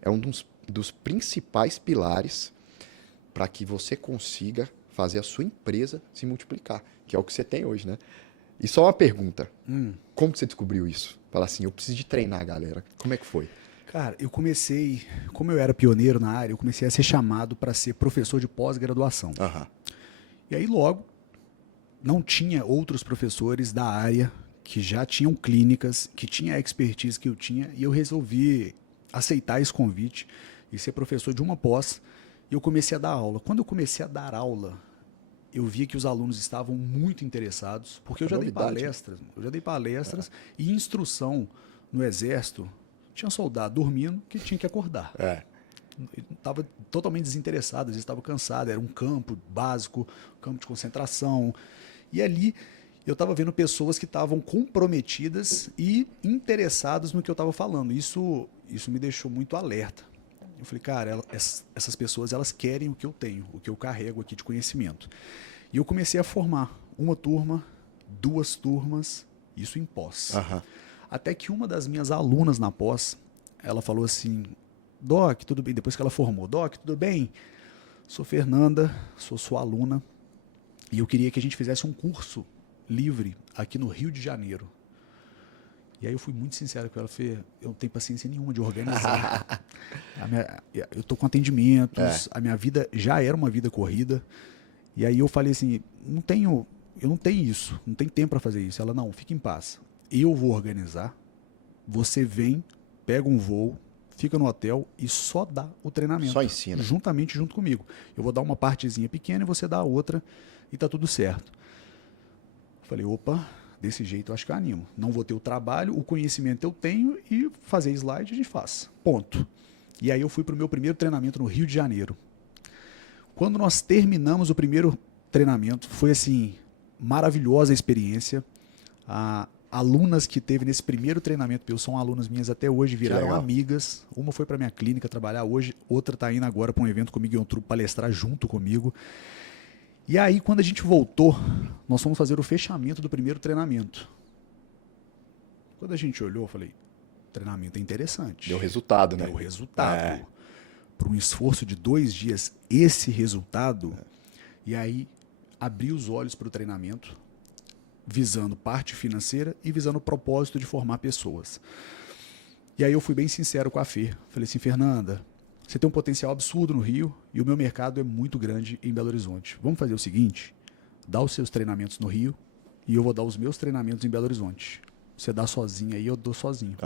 é um dos principais pilares para que você consiga fazer a sua empresa se multiplicar, que é o que você tem hoje, né? E só uma pergunta, como que você descobriu isso? Fala assim, eu preciso de treinar a galera. Como é que foi? Cara, eu comecei, como eu era pioneiro na área, eu comecei a ser chamado para ser professor de pós-graduação. E aí logo, não tinha outros professores da área que já tinham clínicas, que tinha a expertise que eu tinha, e eu resolvi aceitar esse convite e ser professor de uma pós, e eu comecei a dar aula. Quando eu comecei a dar aula, eu via que os alunos estavam muito interessados, porque eu já dei palestras e instrução no Exército. Tinha soldado dormindo que tinha que acordar. Estava totalmente desinteressado, eles estavam cansados, era um campo básico, campo de concentração. E ali eu estava vendo pessoas que estavam comprometidas e interessadas no que eu estava falando. Isso me deixou muito alerta. Eu falei, cara, essas pessoas elas querem o que eu tenho, o que eu carrego aqui de conhecimento. E eu comecei a formar uma turma, 2 turmas, Isso em pós. Aham. Até que uma das minhas alunas na pós, ela falou assim, Doc, tudo bem? Depois que ela formou, Doc, tudo bem? Sou Fernanda, sou sua aluna e eu queria que a gente fizesse um curso livre aqui no Rio de Janeiro. E aí eu fui muito sincero com ela, Fê, eu não tenho paciência nenhuma de organizar. Eu tô com atendimentos, a minha vida já era uma vida corrida. E aí eu falei assim, eu não tenho isso, não tenho tempo para fazer isso. Ela, não, fica em paz. Eu vou organizar, você vem, pega um voo, fica no hotel e só dá o treinamento. Só ensina. Junto comigo. Eu vou dar uma partezinha pequena e você dá a outra e tá tudo certo. Falei, opa, desse jeito eu acho que eu animo. Não vou ter o trabalho, o conhecimento eu tenho e fazer slide a gente faz. Ponto. E aí eu fui para o meu primeiro treinamento no Rio de Janeiro. Quando nós terminamos o primeiro treinamento, foi assim, maravilhosa a experiência. Alunas que teve nesse primeiro treinamento, são alunas minhas até hoje, viraram amigas. Uma foi para minha clínica trabalhar hoje, outra está indo agora para um evento comigo em outubro palestrar junto comigo. E aí, quando a gente voltou, nós fomos fazer o fechamento do primeiro treinamento. Quando a gente olhou, eu falei, treinamento é interessante. Deu resultado, né? Deu resultado. Por um esforço de 2 dias, esse resultado. E aí, abri os olhos para o treinamento, visando parte financeira e visando o propósito de formar pessoas. E aí eu fui bem sincero com a Fê. Falei assim, Fernanda, você tem um potencial absurdo no Rio e o meu mercado é muito grande em Belo Horizonte. Vamos fazer o seguinte, dá os seus treinamentos no Rio e eu vou dar os meus treinamentos em Belo Horizonte. Você dá sozinho aí, eu dou sozinho.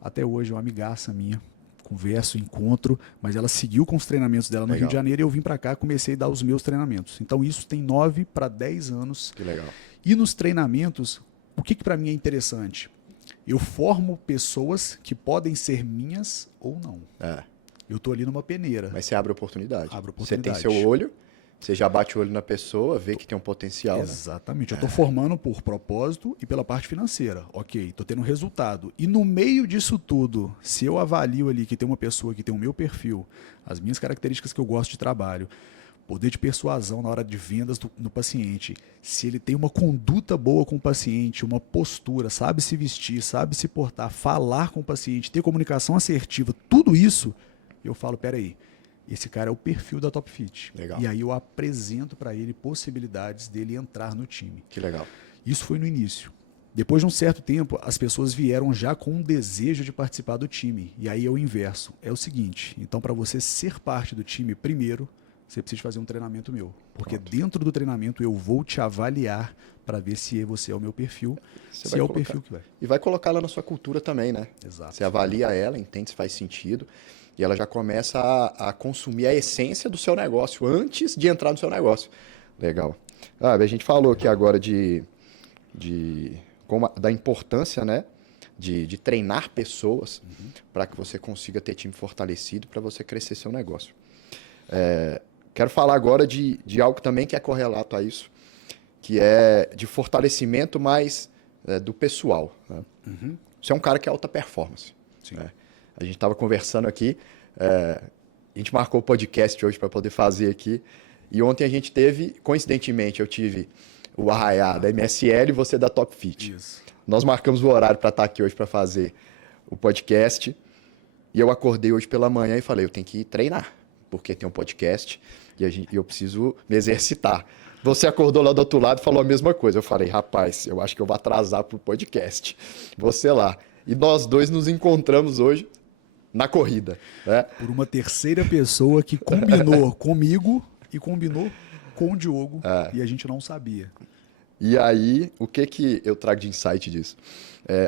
Até hoje, uma amigaça minha, converso, encontro, mas ela seguiu com os treinamentos dela no Rio de Janeiro e eu vim para cá, comecei a dar os meus treinamentos. Então isso tem 9 para 10 anos. Que legal. E nos treinamentos, o que para mim é interessante? Eu formo pessoas que podem ser minhas ou não. Eu estou ali numa peneira. Mas você abre oportunidade. Abre oportunidade. Você tem seu olho, você já bate o olho na pessoa, vê que tem um potencial. Exatamente. Eu estou formando por propósito e pela parte financeira. Ok, estou tendo resultado. E no meio disso tudo, se eu avalio ali que tem uma pessoa que tem o meu perfil, as minhas características que eu gosto de trabalho, poder de persuasão na hora de vendas no paciente, se ele tem uma conduta boa com o paciente, uma postura, sabe se vestir, sabe se portar, falar com o paciente, ter comunicação assertiva, tudo isso, eu falo, peraí, esse cara é o perfil da Top Fit. Legal. E aí eu apresento para ele possibilidades dele entrar no time. Que legal. Isso foi no início. Depois de um certo tempo, as pessoas vieram já com um desejo de participar do time. E aí é o inverso. É o seguinte, então para você ser parte do time, primeiro, você precisa fazer um treinamento meu. Porque dentro do treinamento eu vou te avaliar para ver se você é o meu perfil, se é o perfil que vai. E vai colocar ela na sua cultura também, né? Exato. Você avalia ela, entende se faz sentido, e ela já começa a consumir a essência do seu negócio antes de entrar no seu negócio. Legal. A gente falou aqui agora da importância, né? De treinar pessoas para que você consiga ter time fortalecido para você crescer seu negócio. Quero falar agora de algo também que é correlato a isso, que é de fortalecimento mais do pessoal. Né? Você é um cara que é alta performance. Sim. Né? A gente estava conversando aqui, a gente marcou o podcast hoje para poder fazer aqui, e ontem a gente teve, coincidentemente, eu tive o Arraiá da MSL e você da Top Fit. Isso. Nós marcamos o horário para estar aqui hoje para fazer o podcast, e eu acordei hoje pela manhã e falei, eu tenho que treinar, porque tem um podcast e eu preciso me exercitar. Você acordou lá do outro lado e falou a mesma coisa. Eu falei, rapaz, eu acho que eu vou atrasar para o podcast. Você lá. E nós dois nos encontramos hoje na corrida. Né? Por uma terceira pessoa que combinou comigo e combinou com o Diogo e a gente não sabia. E aí, o que eu trago de insight disso?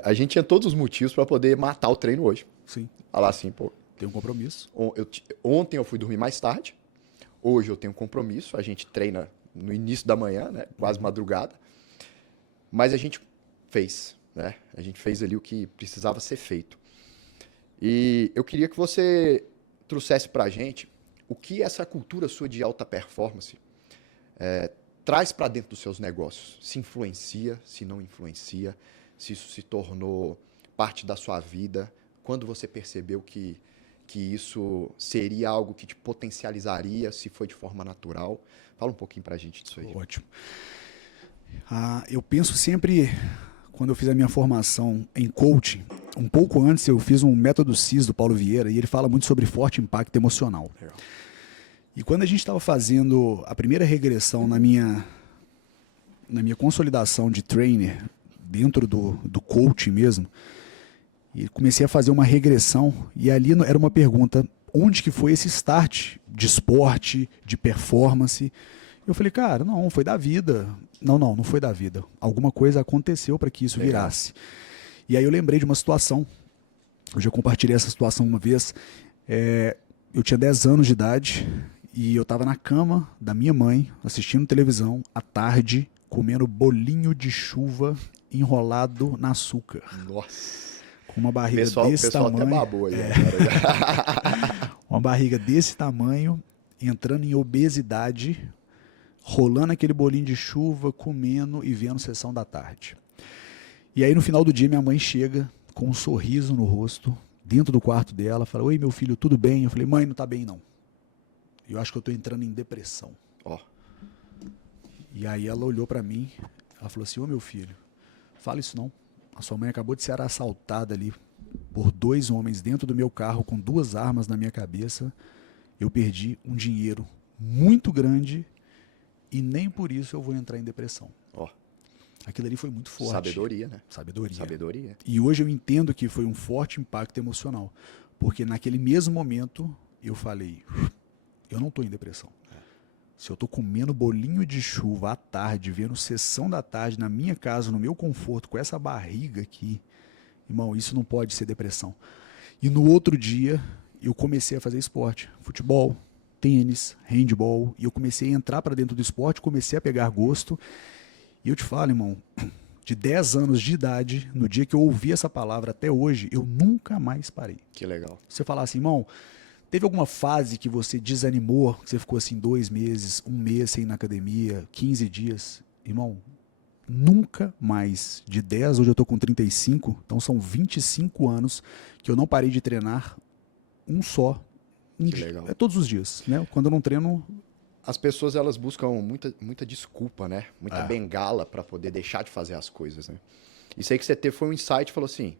A gente tinha todos os motivos para poder matar o treino hoje. Sim. Falar assim, pô. Tem um compromisso. Ontem eu fui dormir mais tarde. Hoje eu tenho um compromisso. A gente treina no início da manhã, né? Quase madrugada. Mas a gente fez, né? A gente fez ali o que precisava ser feito. E eu queria que você trouxesse para a gente o que essa cultura sua de alta performance traz para dentro dos seus negócios. Se influencia, se não influencia, se isso se tornou parte da sua vida, quando você percebeu que isso seria algo que te potencializaria, se foi de forma natural. Fala um pouquinho para a gente disso aí. Ótimo. Eu penso sempre quando eu fiz a minha formação em coaching, um pouco antes eu fiz um método CIS do Paulo Vieira, e ele fala muito sobre forte impacto emocional. Legal. E quando a gente estava fazendo a primeira regressão na minha consolidação de trainer, dentro do coaching mesmo, e comecei a fazer uma regressão, e ali era uma pergunta, onde que foi esse start de esporte, de performance? Eu falei, cara, não, foi da vida. Não foi da vida. Alguma coisa aconteceu para que isso virasse. E aí eu lembrei de uma situação, eu já compartilhei essa situação uma vez, eu tinha 10 anos de idade, e eu estava na cama da minha mãe, assistindo televisão, à tarde, comendo bolinho de chuva enrolado na açúcar. Nossa. Com uma barriga desse pessoal tamanho. Até babou aí, Uma barriga desse tamanho, entrando em obesidade, rolando aquele bolinho de chuva, comendo e vendo Sessão da Tarde. E aí no final do dia minha mãe chega com um sorriso no rosto, dentro do quarto dela, fala, oi meu filho, tudo bem? Eu falei, mãe, não tá bem não. Eu acho que eu tô entrando em depressão. Ó. E aí ela olhou pra mim, ela falou assim, ô meu filho, fala isso não. A sua mãe acabou de ser assaltada ali por 2 homens dentro do meu carro com 2 armas na minha cabeça. Eu perdi um dinheiro muito grande e nem por isso eu vou entrar em depressão. Ó. Aquilo ali foi muito forte. Sabedoria, né? Sabedoria. E hoje eu entendo que foi um forte impacto emocional. Porque naquele mesmo momento eu falei, eu não estou em depressão. Se eu estou comendo bolinho de chuva à tarde, vendo Sessão da Tarde na minha casa, no meu conforto, com essa barriga aqui, irmão, isso não pode ser depressão. E no outro dia, eu comecei a fazer esporte. Futebol, tênis, handball. E eu comecei a entrar para dentro do esporte, comecei a pegar gosto. E eu te falo, irmão, de 10 anos de idade, no dia que eu ouvi essa palavra até hoje, eu nunca mais parei. Que legal. Você falar assim, irmão, teve alguma fase que você desanimou, que você ficou assim 2 meses, 1 mês sem ir na academia, 15 dias? Irmão, nunca mais. De 10, hoje eu tô com 35, então são 25 anos que eu não parei de treinar Que legal. todos os dias, né? Quando eu não treino... As pessoas, elas buscam muita desculpa, né? Muita bengala para poder deixar de fazer as coisas, né? Isso aí que você teve foi um insight, falou assim,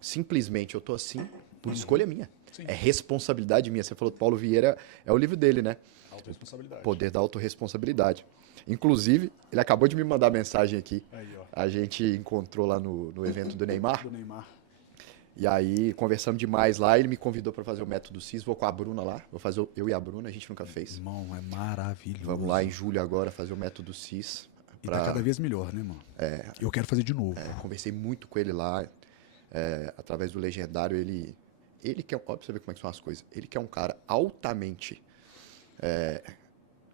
simplesmente eu tô assim por escolha minha. Sim. É responsabilidade minha. Você falou que Paulo Vieira é o livro dele, né? Autoresponsabilidade. Poder da autorresponsabilidade. Inclusive, ele acabou de me mandar mensagem aqui. Aí, ó. A gente encontrou lá no evento do Neymar. E aí, conversando demais lá, ele me convidou para fazer o método CIS. Vou com a Bruna lá. Vou fazer eu e a Bruna, a gente nunca fez. Irmão, é maravilhoso. Vamos lá em julho agora fazer o método CIS. E tá cada vez melhor, né, mano? Eu quero fazer de novo. Conversei muito com ele lá. Através do Legendário, ele que é, ó, pra você ver como é que são as coisas, ele que é um cara altamente,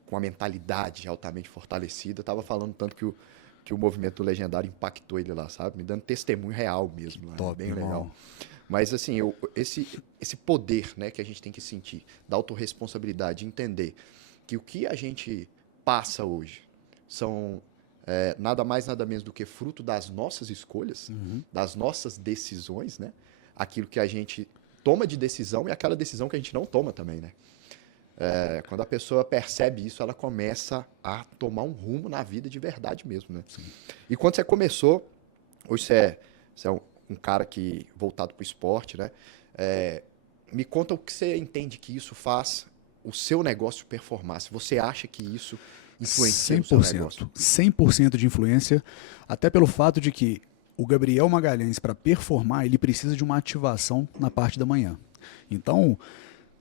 com a mentalidade altamente fortalecida, tava falando tanto que o movimento do Legendário impactou ele lá, sabe? Me dando testemunho real mesmo. Lá, top, bem irmão. legal. Mas assim, esse poder, né, que a gente tem que sentir, da autorresponsabilidade, entender que o que a gente passa hoje são nada mais, nada menos do que fruto das nossas escolhas, das nossas decisões, né? Aquilo que a gente toma de decisão e aquela decisão que a gente não toma também, né? Quando a pessoa percebe isso, ela começa a tomar um rumo na vida de verdade mesmo, né? Sim. E quando você começou, hoje você é um cara que voltado para o esporte, né? Me conta o que você entende que isso faz o seu negócio performar. Se você acha que isso influencia o seu negócio. 100% de influência, até pelo fato de que o Gabriel Magalhães, para performar, ele precisa de uma ativação na parte da manhã. Então,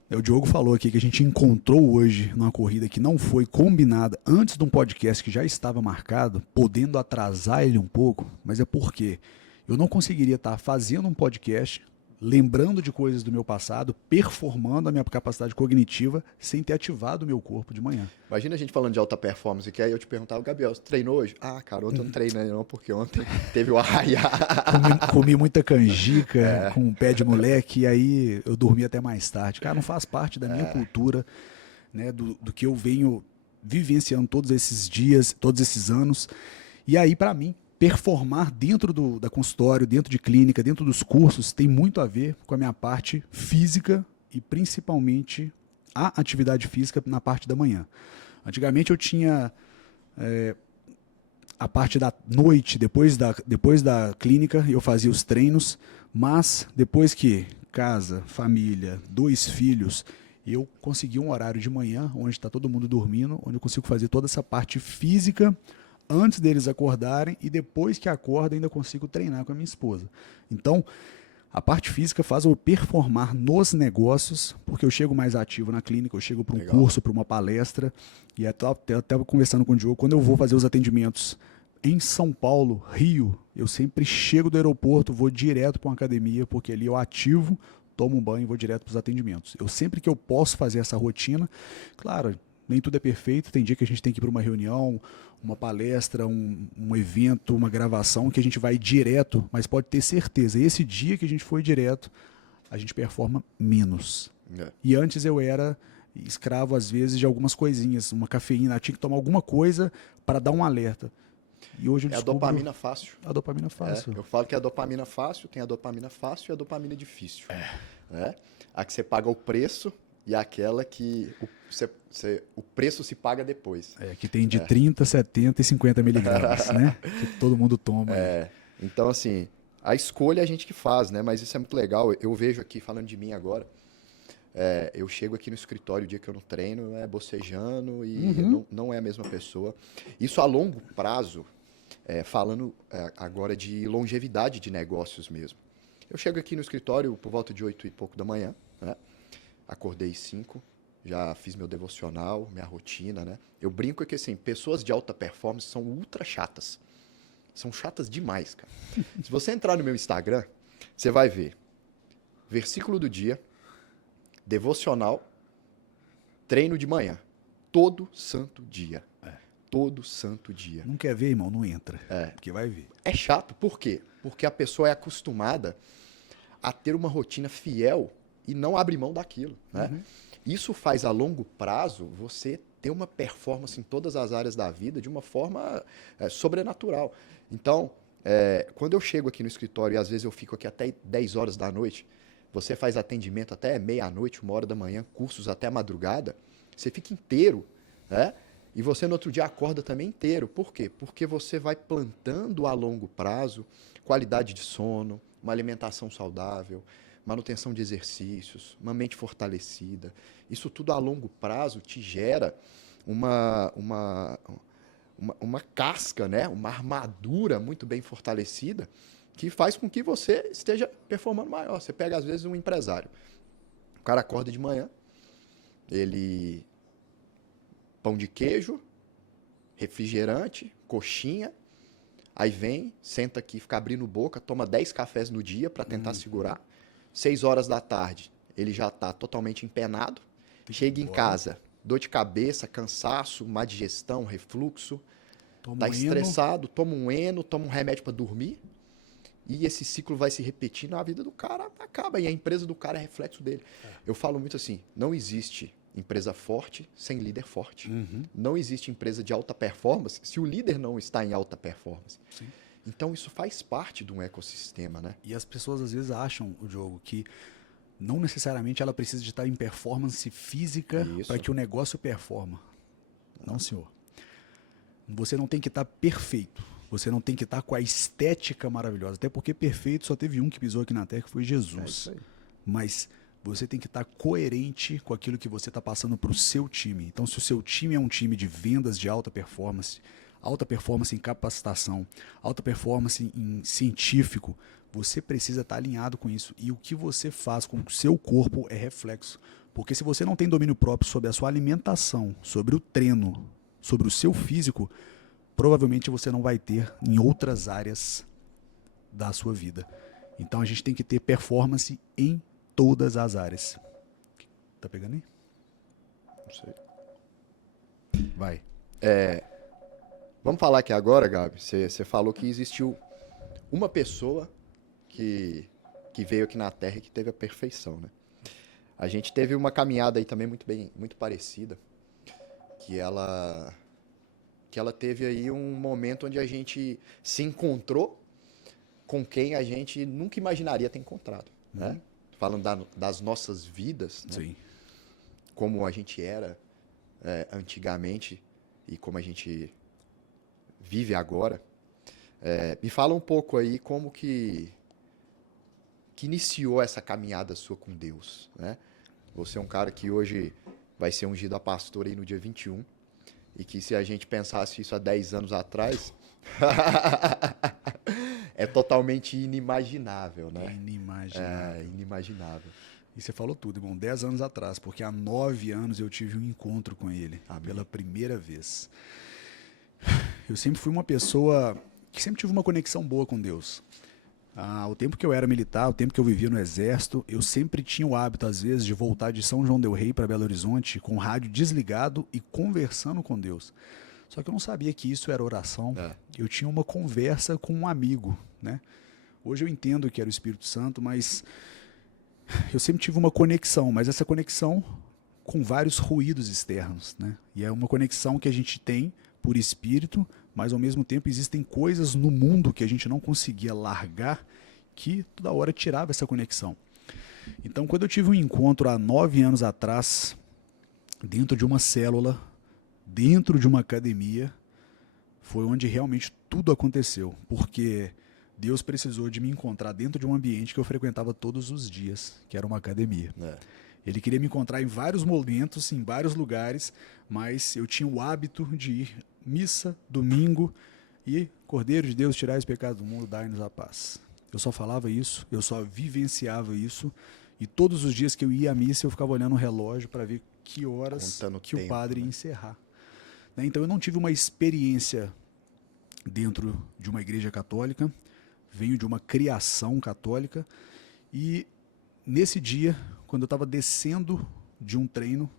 o Diogo falou aqui que a gente encontrou hoje numa corrida que não foi combinada antes de um podcast que já estava marcado, podendo atrasar ele um pouco, mas é porque eu não conseguiria estar fazendo um podcast, lembrando de coisas do meu passado, performando a minha capacidade cognitiva sem ter ativado o meu corpo de manhã. Imagina a gente falando de alta performance, que aí eu te perguntava, Gabriel, você treinou hoje? Ah, cara, ontem eu não treinei não, porque ontem teve o arraiá. Comi muita canjica com um pé de moleque e aí eu dormi até mais tarde. Cara, não faz parte da minha cultura, né, do que eu venho vivenciando todos esses dias, todos esses anos. E aí, para mim, performar dentro da consultório, dentro de clínica, dentro dos cursos, tem muito a ver com a minha parte física e principalmente a atividade física na parte da manhã. Antigamente eu tinha a parte da noite, depois da clínica, eu fazia os treinos, mas depois que casa, família, 2 filhos, eu consegui um horário de manhã, onde está todo mundo dormindo, onde eu consigo fazer toda essa parte física antes deles acordarem e depois que acorda ainda consigo treinar com a minha esposa. Então, a parte física faz eu performar nos negócios, porque eu chego mais ativo na clínica, eu chego para um curso, para uma palestra, e até conversando com o Diogo, quando eu vou fazer os atendimentos em São Paulo, Rio, eu sempre chego do aeroporto, vou direto para uma academia, porque ali eu ativo, tomo um banho e vou direto para os atendimentos. Eu sempre que eu posso fazer essa rotina, claro, nem tudo é perfeito, tem dia que a gente tem que ir para uma reunião, uma palestra, um evento, uma gravação, que a gente vai direto, mas pode ter certeza, esse dia que a gente foi direto, a gente performa menos. E antes eu era escravo, às vezes, de algumas coisinhas, uma cafeína, eu tinha que tomar alguma coisa para dar um alerta. E hoje eu descubro... a dopamina fácil. A dopamina fácil. Eu falo que a dopamina fácil, tem a dopamina fácil e a dopamina difícil. Né? A que você paga o preço e aquela que o preço se paga depois. Que tem de 30, 70 e 50 miligramas, né? Que todo mundo toma. Então, assim, a escolha é a gente que faz, né? Mas isso é muito legal. Eu vejo aqui, falando de mim agora, eu chego aqui no escritório o dia que eu não treino, bocejando e não é a mesma pessoa. Isso a longo prazo, falando agora de longevidade de negócios mesmo. Eu chego aqui no escritório por volta de 8 e pouco da manhã, né? Acordei 5, já fiz meu devocional, minha rotina, né? Eu brinco que, assim, pessoas de alta performance são ultra chatas. São chatas demais, cara. Se você entrar no meu Instagram, você vai ver versículo do dia, devocional, treino de manhã. Todo santo dia. Todo santo dia. Não quer ver, irmão? Não entra. Porque vai ver. É chato. Por quê? Porque a pessoa é acostumada a ter uma rotina fiel e não abre mão daquilo, né? Isso faz a longo prazo você ter uma performance em todas as áreas da vida de uma forma sobrenatural. Então, quando eu chego aqui no escritório e às vezes eu fico aqui até 10 horas da noite, você faz atendimento até meia-noite, 1h da manhã, cursos até madrugada, você fica inteiro, né? E você no outro dia acorda também inteiro. Por quê? Porque você vai plantando a longo prazo qualidade de sono, uma alimentação saudável, manutenção de exercícios, uma mente fortalecida. Isso tudo a longo prazo te gera uma casca, né? Uma armadura muito bem fortalecida que faz com que você esteja performando maior. Você pega, às vezes, um empresário. O cara acorda de manhã, ele... pão de queijo, refrigerante, coxinha, aí vem, senta aqui, fica abrindo boca, toma 10 cafés no dia para tentar segurar. 6 horas da tarde, ele já está totalmente empenado. Chega em casa, dor de cabeça, cansaço, má digestão, refluxo. Está estressado, toma um eno, toma um remédio para dormir. E esse ciclo vai se repetindo, a vida do cara acaba. E a empresa do cara é reflexo dele. Eu falo muito assim, não existe empresa forte sem líder forte. Não existe empresa de alta performance se o líder não está em alta performance. Sim. Então, isso faz parte de um ecossistema, né? E as pessoas, às vezes, acham, o Diogo, que não necessariamente ela precisa de estar em performance física para que o negócio performa. Não, senhor. Você não tem que estar perfeito. Você não tem que estar com a estética maravilhosa. Até porque perfeito só teve um que pisou aqui na Terra, que foi Jesus. Isso aí. Mas você tem que estar coerente com aquilo que você está passando para o seu time. Então, se o seu time é um time de vendas de alta performance em capacitação, alta performance em científico, você precisa estar alinhado com isso. E o que você faz com o seu corpo é reflexo. Porque se você não tem domínio próprio sobre a sua alimentação, sobre o treino, sobre o seu físico, provavelmente você não vai ter em outras áreas da sua vida. Então a gente tem que ter performance em todas as áreas. Tá pegando aí? Não sei. Vai. Vamos falar aqui agora, Gabi. Você falou que existiu uma pessoa que veio aqui na Terra e que teve a perfeição, né? A gente teve uma caminhada aí também muito parecida, que ela teve aí um momento onde a gente se encontrou com quem a gente nunca imaginaria ter encontrado, né? Falando das nossas vidas, né? Sim. Como a gente era antigamente e como a gente vive agora. Me fala um pouco aí como que iniciou essa caminhada sua com Deus, né? Você é um cara que hoje vai ser ungido a pastor aí no dia 21, e que se a gente pensasse isso há 10 anos atrás, é totalmente inimaginável, né? Inimaginável. Inimaginável. E você falou tudo, irmão, 10 anos atrás, porque há 9 anos eu tive um encontro com ele, pela primeira vez. Eu sempre fui uma pessoa que sempre tive uma conexão boa com Deus. O tempo que eu era militar, o tempo que eu vivia no exército, eu sempre tinha o hábito, às vezes, de voltar de São João del Rei para Belo Horizonte com o rádio desligado e conversando com Deus. Só que eu não sabia que isso era oração. Eu tinha uma conversa com um amigo, né? Hoje eu entendo que era o Espírito Santo, mas eu sempre tive uma conexão, mas essa conexão com vários ruídos externos, né? E é uma conexão que a gente tem por espírito, mas ao mesmo tempo existem coisas no mundo que a gente não conseguia largar, que toda hora tirava essa conexão. Então, quando eu tive um encontro há 9 anos atrás, dentro de uma célula, dentro de uma academia, foi onde realmente tudo aconteceu, porque Deus precisou de me encontrar dentro de um ambiente que eu frequentava todos os dias, que era uma academia. Ele queria me encontrar em vários momentos, em vários lugares, mas eu tinha o hábito de ir missa, domingo e Cordeiro de Deus, tirai os pecados do mundo, dai-nos a paz. Eu só falava isso, eu só vivenciava isso, e todos os dias que eu ia à missa eu ficava olhando o relógio para ver que horas que o padre ia encerrar. Então eu não tive uma experiência dentro de uma igreja católica, venho de uma criação católica, e nesse dia, quando eu estava descendo de um treino,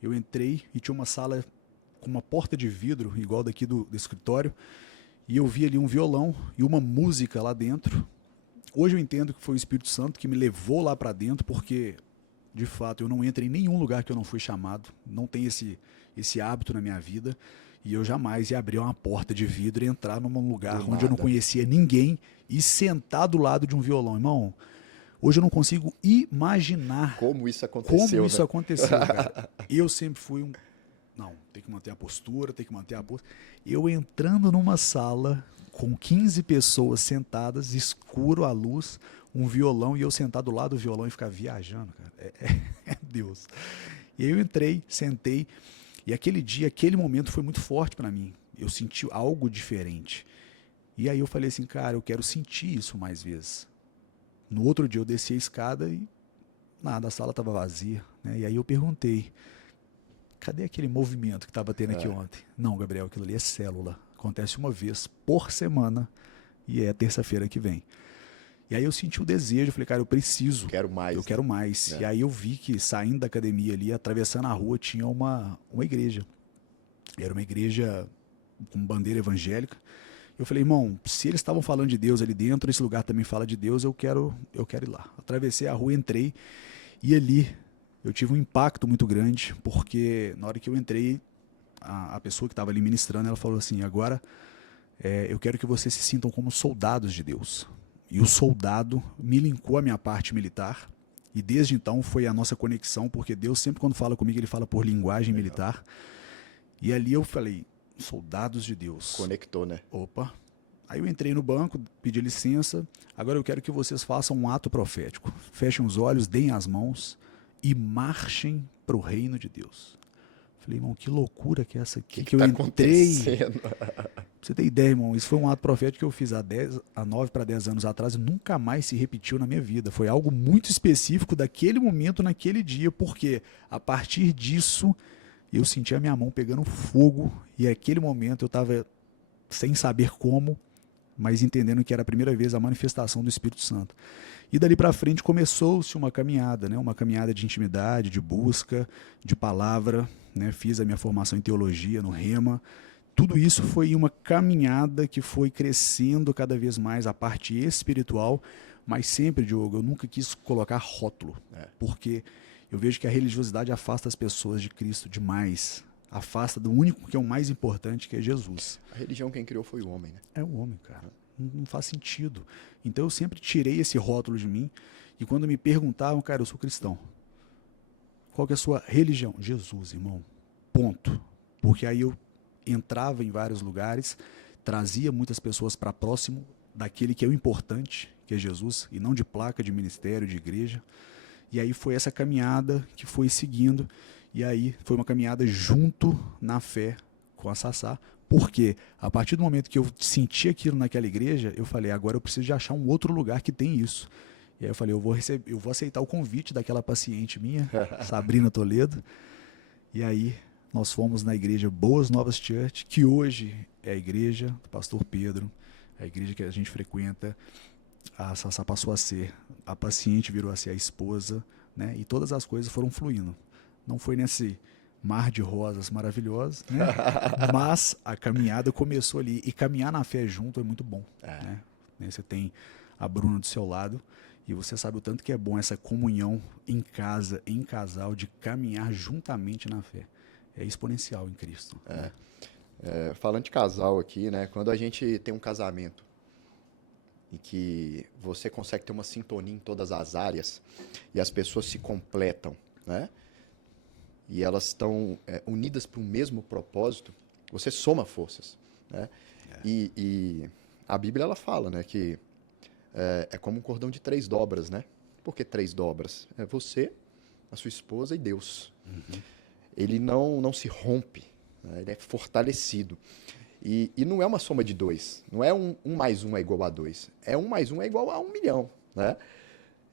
eu entrei e tinha uma sala com uma porta de vidro, igual daqui do escritório, e eu vi ali um violão e uma música lá dentro. Hoje eu entendo que foi o Espírito Santo que me levou lá para dentro, porque, de fato, eu não entro em nenhum lugar que eu não fui chamado, não tem esse hábito na minha vida, e eu jamais ia abrir uma porta de vidro e entrar num lugar onde eu não conhecia ninguém e sentar do lado de um violão. Irmão, hoje eu não consigo imaginar como isso aconteceu, cara. Eu sempre fui não, tem que manter a postura, tem que manter a postura. Eu entrando numa sala com 15 pessoas sentadas, escuro a luz, um violão, e eu sentado do lado do violão e ficar viajando, cara. É Deus. E aí eu entrei, sentei, e aquele dia, aquele momento foi muito forte para mim. Eu senti algo diferente. E aí eu falei assim, cara, eu quero sentir isso mais vezes. No outro dia eu desci a escada e nada, a sala estava vazia, né? E aí eu perguntei, cadê aquele movimento que estava tendo aqui ontem? Não, Gabriel, aquilo ali é célula. Acontece uma vez por semana e é terça-feira que vem. E aí eu senti o desejo, falei, cara, eu preciso. Eu quero mais. E aí eu vi que saindo da academia ali, atravessando a rua, tinha uma igreja. Era uma igreja com bandeira evangélica. Eu falei, irmão, se eles estavam falando de Deus ali dentro, esse lugar também fala de Deus, eu quero ir lá. Atravessei a rua, entrei, e ali eu tive um impacto muito grande, porque na hora que eu entrei, a pessoa que estava ali ministrando, ela falou assim, agora eu quero que vocês se sintam como soldados de Deus. E o soldado me linkou à minha parte militar, e desde então foi a nossa conexão, porque Deus sempre quando fala comigo, ele fala por linguagem militar. E ali eu falei, soldados de Deus. Conectou, né? Opa. Aí eu entrei no banco, pedi licença, agora eu quero que vocês façam um ato profético. Fechem os olhos, deem as mãos e marchem para o reino de Deus. Falei, irmão, que loucura que é essa aqui que eu entrei. Pra você ter ideia, irmão, isso foi um ato profético que eu fiz há 9 para 10 anos atrás e nunca mais se repetiu na minha vida. Foi algo muito específico daquele momento, naquele dia, porque a partir disso eu senti a minha mão pegando fogo e naquele momento eu estava sem saber como, mas entendendo que era a primeira vez a manifestação do Espírito Santo. E dali para frente começou-se uma caminhada, né? Uma caminhada de intimidade, de busca, de palavra, né? Fiz a minha formação em teologia no Rema. Tudo isso foi uma caminhada que foi crescendo cada vez mais a parte espiritual, mas sempre, Diogo, eu nunca quis colocar rótulo, porque eu vejo que a religiosidade afasta as pessoas de Cristo demais. Afasta do único que é o mais importante, que é Jesus. A religião quem criou foi o homem, né? É o homem, cara. Não faz sentido. Então eu sempre tirei esse rótulo de mim, e quando me perguntavam, cara, eu sou cristão. Qual que é a sua religião? Jesus, irmão. Ponto. Porque aí eu entrava em vários lugares, trazia muitas pessoas para próximo daquele que é o importante, que é Jesus, e não de placa de ministério, de igreja. E aí foi essa caminhada que foi seguindo, e aí foi uma caminhada junto na fé com a Sassá, porque a partir do momento que eu senti aquilo naquela igreja, eu falei, agora eu preciso de achar um outro lugar que tem isso. E aí eu falei, eu vou aceitar o convite daquela paciente minha, Sabrina Toledo, e aí nós fomos na igreja Boas Novas Church, que hoje é a igreja do pastor Pedro, a igreja que a gente frequenta. A Sassá passou a ser, a paciente virou a ser a esposa, né? E todas as coisas foram fluindo. Não foi nesse mar de rosas maravilhosas, né? Mas a caminhada começou ali. E caminhar na fé junto é muito bom, né? Você tem a Bruna do seu lado e você sabe o tanto que é bom essa comunhão em casa, em casal, de caminhar juntamente na fé. É exponencial em Cristo. Né? Falando de casal aqui, né? Quando a gente tem um casamento e que você consegue ter uma sintonia em todas as áreas e as pessoas se completam, né? E elas estão unidas para o mesmo propósito, você soma forças, né? E a Bíblia ela fala, né, que é como um cordão de 3 dobras, né? Por que 3 dobras? É você, a sua esposa e Deus. Ele não se rompe, né? Ele é fortalecido. E não é uma soma de 2. Não é 1 mais 1 é igual a 2. É 1 mais 1 é igual a 1 milhão, né?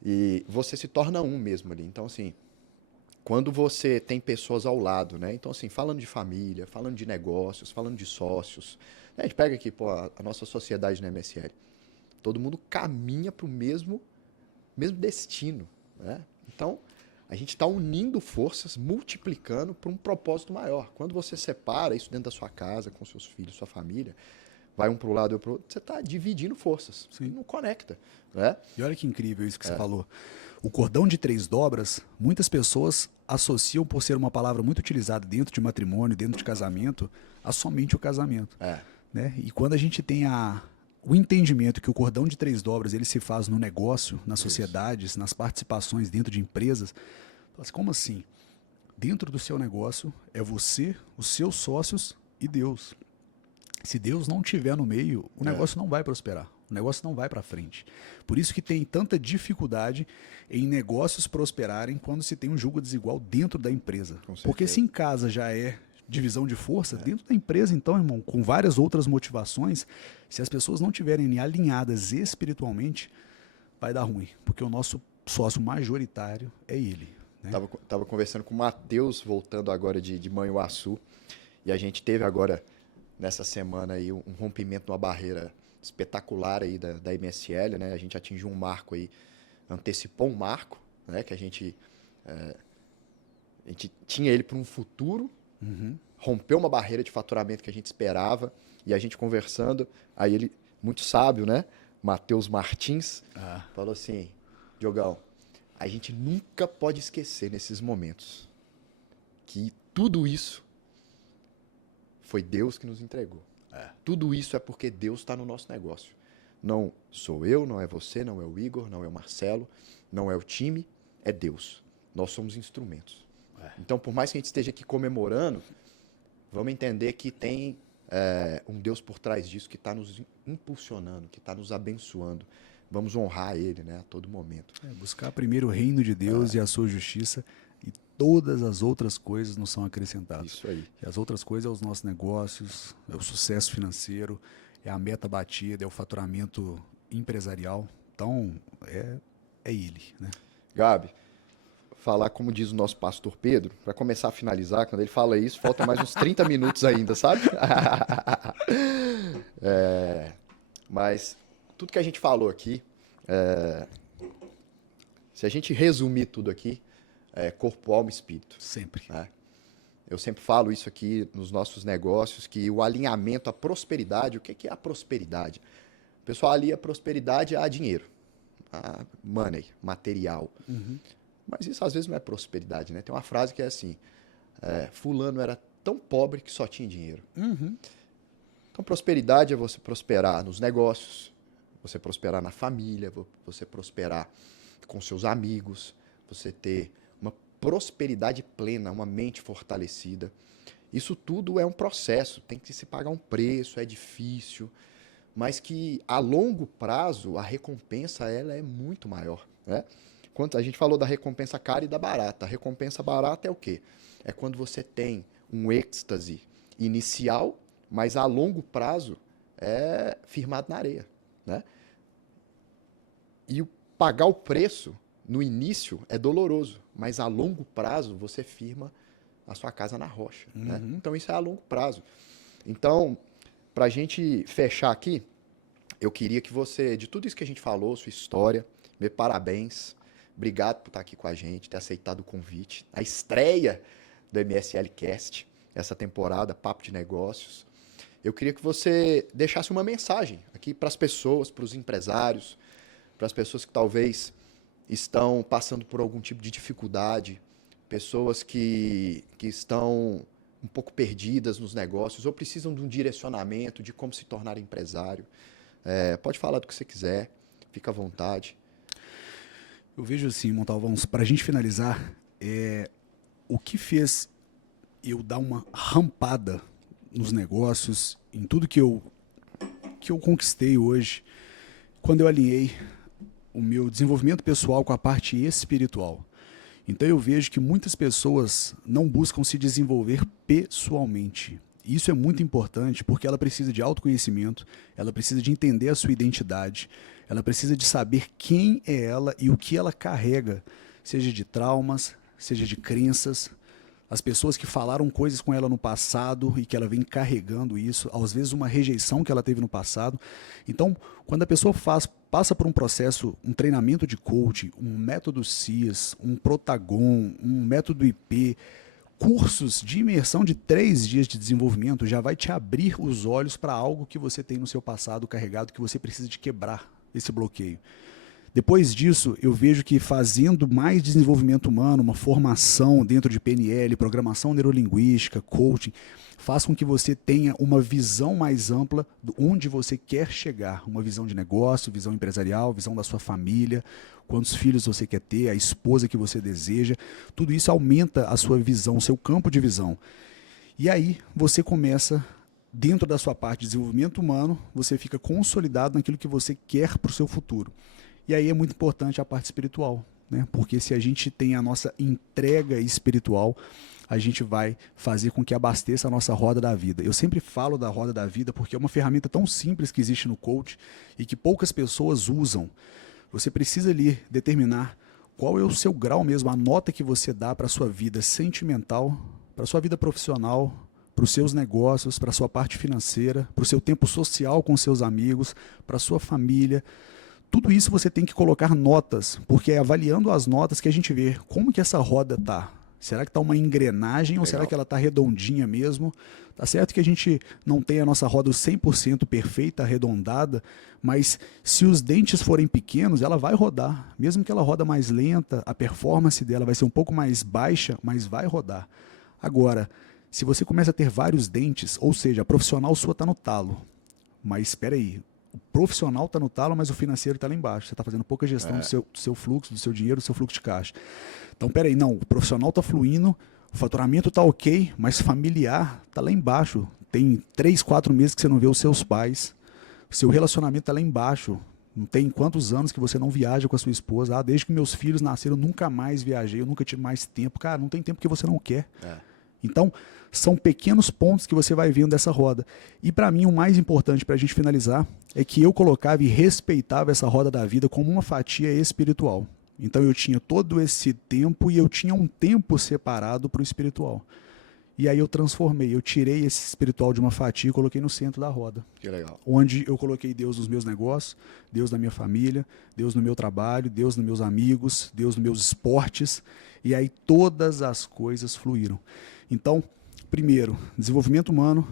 E você se torna um mesmo ali. Então, assim, quando você tem pessoas ao lado, né? Então, assim, falando de família, falando de negócios, falando de sócios. Né? A gente pega aqui, pô, a nossa sociedade na MSL. Todo mundo caminha para o mesmo destino, né? Então, a gente está unindo forças, multiplicando para um propósito maior. Quando você separa isso dentro da sua casa, com seus filhos, sua família, vai um para o lado e outro para o outro, você está dividindo forças. Sim. Não conecta. Né? E olha que incrível isso que você falou. O cordão de 3 dobras, muitas pessoas associam, por ser uma palavra muito utilizada dentro de matrimônio, dentro de casamento, a somente o casamento. Né? E quando a gente tem o entendimento que o cordão de 3 dobras ele se faz no negócio, nas sociedades, nas participações dentro de empresas, mas como assim? Dentro do seu negócio é você, os seus sócios e Deus. Se Deus não estiver no meio, o negócio não vai prosperar. O negócio não vai para frente. Por isso que tem tanta dificuldade em negócios prosperarem quando se tem um julgo desigual dentro da empresa. Porque se em casa já é divisão de força, dentro da empresa, então, irmão, com várias outras motivações, se as pessoas não estiverem alinhadas espiritualmente, vai dar ruim. Porque o nosso sócio majoritário é ele. Né? Tava conversando com o Matheus, voltando agora de Manhuaçu, e a gente teve agora, nessa semana, aí, um rompimento numa barreira espetacular aí da MSL, né? A gente atingiu um marco aí, antecipou um marco, né? Que a gente tinha ele para um futuro, rompeu uma barreira de faturamento que a gente esperava, e a gente conversando, aí ele, muito sábio, né? Matheus Martins, falou assim, Diogão, a gente nunca pode esquecer nesses momentos que tudo isso foi Deus que nos entregou. Tudo isso é porque Deus está no nosso negócio. Não sou eu, não é você, não é o Igor, não é o Marcelo, não é o time, é Deus. Nós somos instrumentos. Então, por mais que a gente esteja aqui comemorando, vamos entender que tem um Deus por trás disso que está nos impulsionando, que está nos abençoando. Vamos honrar Ele, né, a todo momento. Buscar primeiro o reino de Deus e a sua justiça, e todas as outras coisas nos são acrescentadas. Isso aí. E as outras coisas é os nossos negócios, é o sucesso financeiro, é a meta batida, é o faturamento empresarial. Então, é Ele. Né? Gabi, falar como diz o nosso pastor Pedro, para começar a finalizar, quando ele fala isso, falta mais uns 30 minutos ainda, sabe? Mas tudo que a gente falou aqui, se a gente resumir tudo aqui, corpo, alma e espírito. Sempre. Né? Eu sempre falo isso aqui nos nossos negócios, que o alinhamento, a prosperidade, o que é a prosperidade? O pessoal alia a prosperidade a dinheiro, a money, material. Mas isso às vezes não é prosperidade, né? Tem uma frase que é assim, fulano era tão pobre que só tinha dinheiro. Então prosperidade é você prosperar nos negócios, você prosperar na família, você prosperar com seus amigos, você ter uma prosperidade plena, uma mente fortalecida. Isso tudo é um processo, tem que se pagar um preço, é difícil, mas que a longo prazo a recompensa ela é muito maior, né? Quando a gente falou da recompensa cara e da barata, a recompensa barata é o quê? É quando você tem um êxtase inicial, mas a longo prazo é firmado na areia, né? E pagar o preço no início é doloroso, mas a longo prazo você firma a sua casa na rocha, né? Então isso é a longo prazo. Então, para a gente fechar aqui, eu queria que você, de tudo isso que a gente falou, sua história, meu parabéns, obrigado por estar aqui com a gente, ter aceitado o convite, a estreia do MSL Cast, essa temporada, Papo de Negócios. Eu queria que você deixasse uma mensagem aqui para as pessoas, para os empresários, para as pessoas que talvez estão passando por algum tipo de dificuldade, pessoas que estão um pouco perdidas nos negócios ou precisam de um direcionamento de como se tornar empresário. Pode falar do que você quiser, fica à vontade. Eu vejo assim, Montalvão, para a gente finalizar, o que fez eu dar uma rampada nos negócios, em tudo que eu conquistei hoje, quando eu alinhei o meu desenvolvimento pessoal com a parte espiritual. Então eu vejo que muitas pessoas não buscam se desenvolver pessoalmente. Isso é muito importante porque ela precisa de autoconhecimento, ela precisa de entender a sua identidade, ela precisa de saber quem é ela e o que ela carrega, seja de traumas, seja de crenças, as pessoas que falaram coisas com ela no passado e que ela vem carregando isso, às vezes uma rejeição que ela teve no passado. Então, quando a pessoa passa por um processo, um treinamento de coaching, um método CIS, um Protagon, um método IP, cursos de imersão de 3 dias de desenvolvimento, já vai te abrir os olhos para algo que você tem no seu passado carregado, que você precisa de quebrar esse bloqueio. Depois disso, eu vejo que fazendo mais desenvolvimento humano, uma formação dentro de PNL, programação neurolinguística, coaching, faz com que você tenha uma visão mais ampla de onde você quer chegar. Uma visão de negócio, visão empresarial, visão da sua família, quantos filhos você quer ter, a esposa que você deseja. Tudo isso aumenta a sua visão, o seu campo de visão. E aí você começa, dentro da sua parte de desenvolvimento humano, você fica consolidado naquilo que você quer para o seu futuro. E aí é muito importante a parte espiritual, né? Porque se a gente tem a nossa entrega espiritual, a gente vai fazer com que abasteça a nossa roda da vida. Eu sempre falo da roda da vida porque é uma ferramenta tão simples que existe no coach e que poucas pessoas usam. Você precisa ali determinar qual é o seu grau mesmo, a nota que você dá para a sua vida sentimental, para a sua vida profissional, para os seus negócios, para a sua parte financeira, para o seu tempo social com seus amigos, para a sua família. Tudo isso você tem que colocar notas, porque é avaliando as notas que a gente vê como que essa roda está. Será que está uma engrenagem Legal. ou será que ela está redondinha mesmo? Tá certo que a gente não tem a nossa roda 100% perfeita, arredondada, mas se os dentes forem pequenos, ela vai rodar. Mesmo que ela roda mais lenta, a performance dela vai ser um pouco mais baixa, mas vai rodar. Agora, se você começa a ter vários dentes, ou seja, a profissional sua está no talo, mas espera aí, o profissional está no talo, mas o financeiro está lá embaixo. Você está fazendo pouca gestão do seu fluxo, do seu dinheiro, do seu fluxo de caixa. Então, peraí, não, o profissional está fluindo, o faturamento está ok, mas familiar está lá embaixo. Tem 3, 4 meses que você não vê os seus pais, o seu relacionamento está lá embaixo. Não tem quantos anos que você não viaja com a sua esposa. Desde que meus filhos nasceram, eu nunca mais viajei, eu nunca tive mais tempo. Cara, não tem tempo que você não quer. Então, são pequenos pontos que você vai vendo dessa roda. E para mim, o mais importante para a gente finalizar é que eu colocava e respeitava essa roda da vida como uma fatia espiritual. Então eu tinha todo esse tempo e eu tinha um tempo separado para o espiritual. E aí eu transformei, eu tirei esse espiritual de uma fatia e coloquei no centro da roda. Que legal. Onde eu coloquei Deus nos meus negócios, Deus na minha família, Deus no meu trabalho, Deus nos meus amigos, Deus nos meus esportes. E aí todas as coisas fluíram. Então, primeiro, desenvolvimento humano,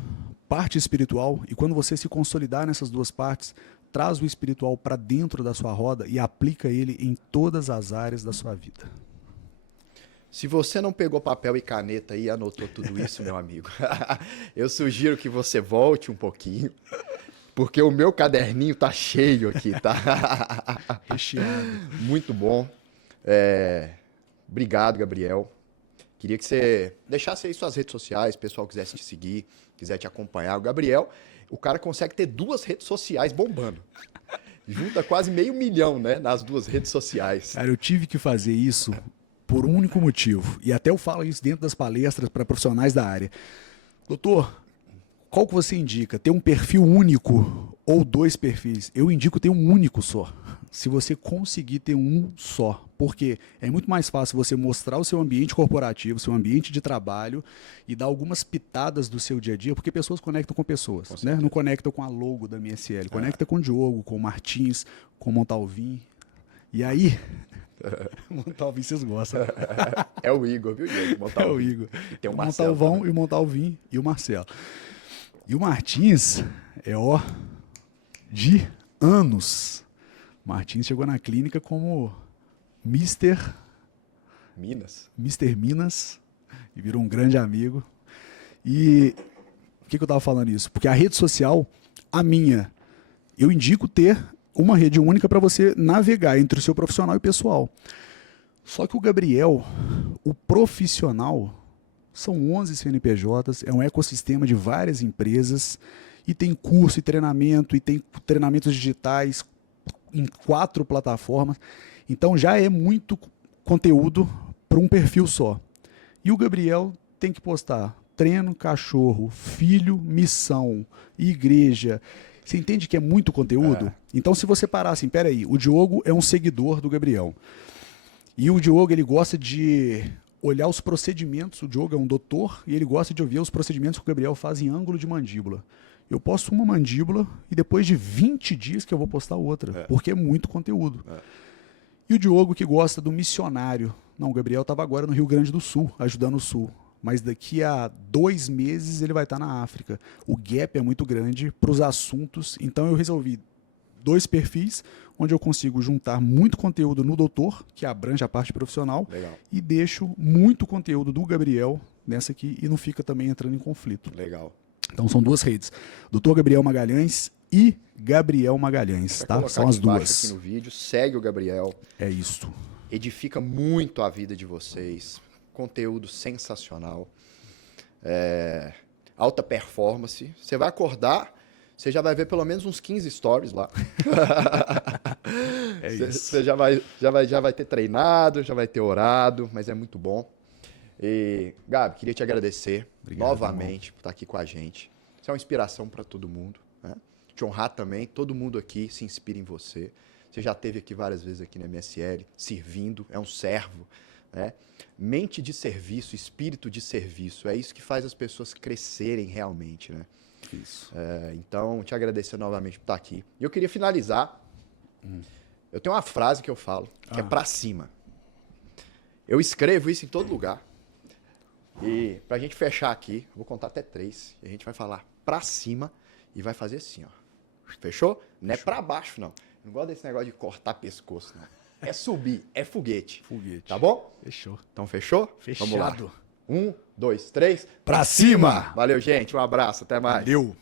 parte espiritual, e quando você se consolidar nessas duas partes, traz o espiritual para dentro da sua roda e aplica ele em todas as áreas da sua vida. Se você não pegou papel e caneta e anotou tudo isso, meu amigo, eu sugiro que você volte um pouquinho, porque o meu caderninho tá cheio aqui, tá? Recheado. Muito bom. Obrigado, Gabriel. Queria que você deixasse aí suas redes sociais, o pessoal quisesse te seguir, quiser te acompanhar. O Gabriel, o cara consegue ter 2 redes sociais bombando. Junta quase 500 mil, né, nas 2 redes sociais. Cara, eu tive que fazer isso por um único motivo. E até eu falo isso dentro das palestras para profissionais da área. Doutor, qual que você indica? Ter um perfil único ou 2 perfis? Eu indico ter um único só. Se você conseguir ter um só. Porque é muito mais fácil você mostrar o seu ambiente corporativo, seu ambiente de trabalho e dar algumas pitadas do seu dia a dia, porque pessoas conectam com pessoas, né? Não conectam com a logo da MSL, conecta com o Diogo, com o Martins, com o Montalvin. E aí, Montalvin vocês gostam. É o Igor, viu, Diogo? Montalvin. É o Igor. Tem o Montalvão e o Montalvin e o Marcelo. E o Martins é, de anos. Martins chegou na clínica como Mr. Minas e virou um grande amigo. E por que eu estava falando isso? Porque a rede social, a minha, eu indico ter uma rede única para você navegar entre o seu profissional e pessoal. Só que o Gabriel, o profissional, são 11 CNPJs, é um ecossistema de várias empresas e tem curso e tem treinamentos digitais em 4 plataformas. Então já é muito conteúdo para um perfil só. E o Gabriel tem que postar treino, cachorro, filho, missão, igreja. Você entende que é muito conteúdo? Então se você parar assim, peraí, o Diogo é um seguidor do Gabriel. E o Diogo, ele gosta de olhar os procedimentos. O Diogo é um doutor e ele gosta de ouvir os procedimentos que o Gabriel faz em ângulo de mandíbula. Eu posto uma mandíbula e depois de 20 dias que eu vou postar outra, porque é muito conteúdo. E o Diogo que gosta do missionário. Não, o Gabriel estava agora no Rio Grande do Sul, ajudando o Sul. Mas daqui a 2 meses ele vai estar na África. O gap é muito grande para os assuntos. Então eu resolvi 2 perfis, onde eu consigo juntar muito conteúdo no doutor, que abrange a parte profissional, e deixo muito conteúdo do Gabriel nessa aqui e não fica também entrando em conflito. Legal. Então são 2 redes. Doutor Gabriel Magalhães e Gabriel Magalhães, tá? São as 2. Aqui no vídeo, segue o Gabriel. É isso. Edifica muito a vida de vocês. Conteúdo sensacional. Alta performance. Você vai acordar, você já vai ver pelo menos uns 15 stories lá. É isso. Você já vai ter treinado, já vai ter orado, mas é muito bom. E, Gabi, queria te agradecer novamente por estar aqui com a gente. Você é uma inspiração para todo mundo, né? Te honrar também, todo mundo aqui se inspira em você. Você já esteve aqui várias vezes aqui na MSL, servindo, é um servo, né? Mente de serviço, espírito de serviço, é isso que faz as pessoas crescerem realmente, né? Isso. Então, te agradecer novamente por estar aqui. E eu queria finalizar. Eu tenho uma frase que eu falo, que é pra cima. Eu escrevo isso em todo lugar. E pra gente fechar aqui, eu vou contar até 3. E a gente vai falar pra cima e vai fazer assim, ó. Fechou? Não é pra baixo, não. Não gosto desse negócio de cortar pescoço, não. É subir, é foguete. Tá bom? Fechou. Então fechou? Fechado. Vamos lá. 1, 2, 3. Pra cima! Valeu, gente. Um abraço. Até mais. Valeu.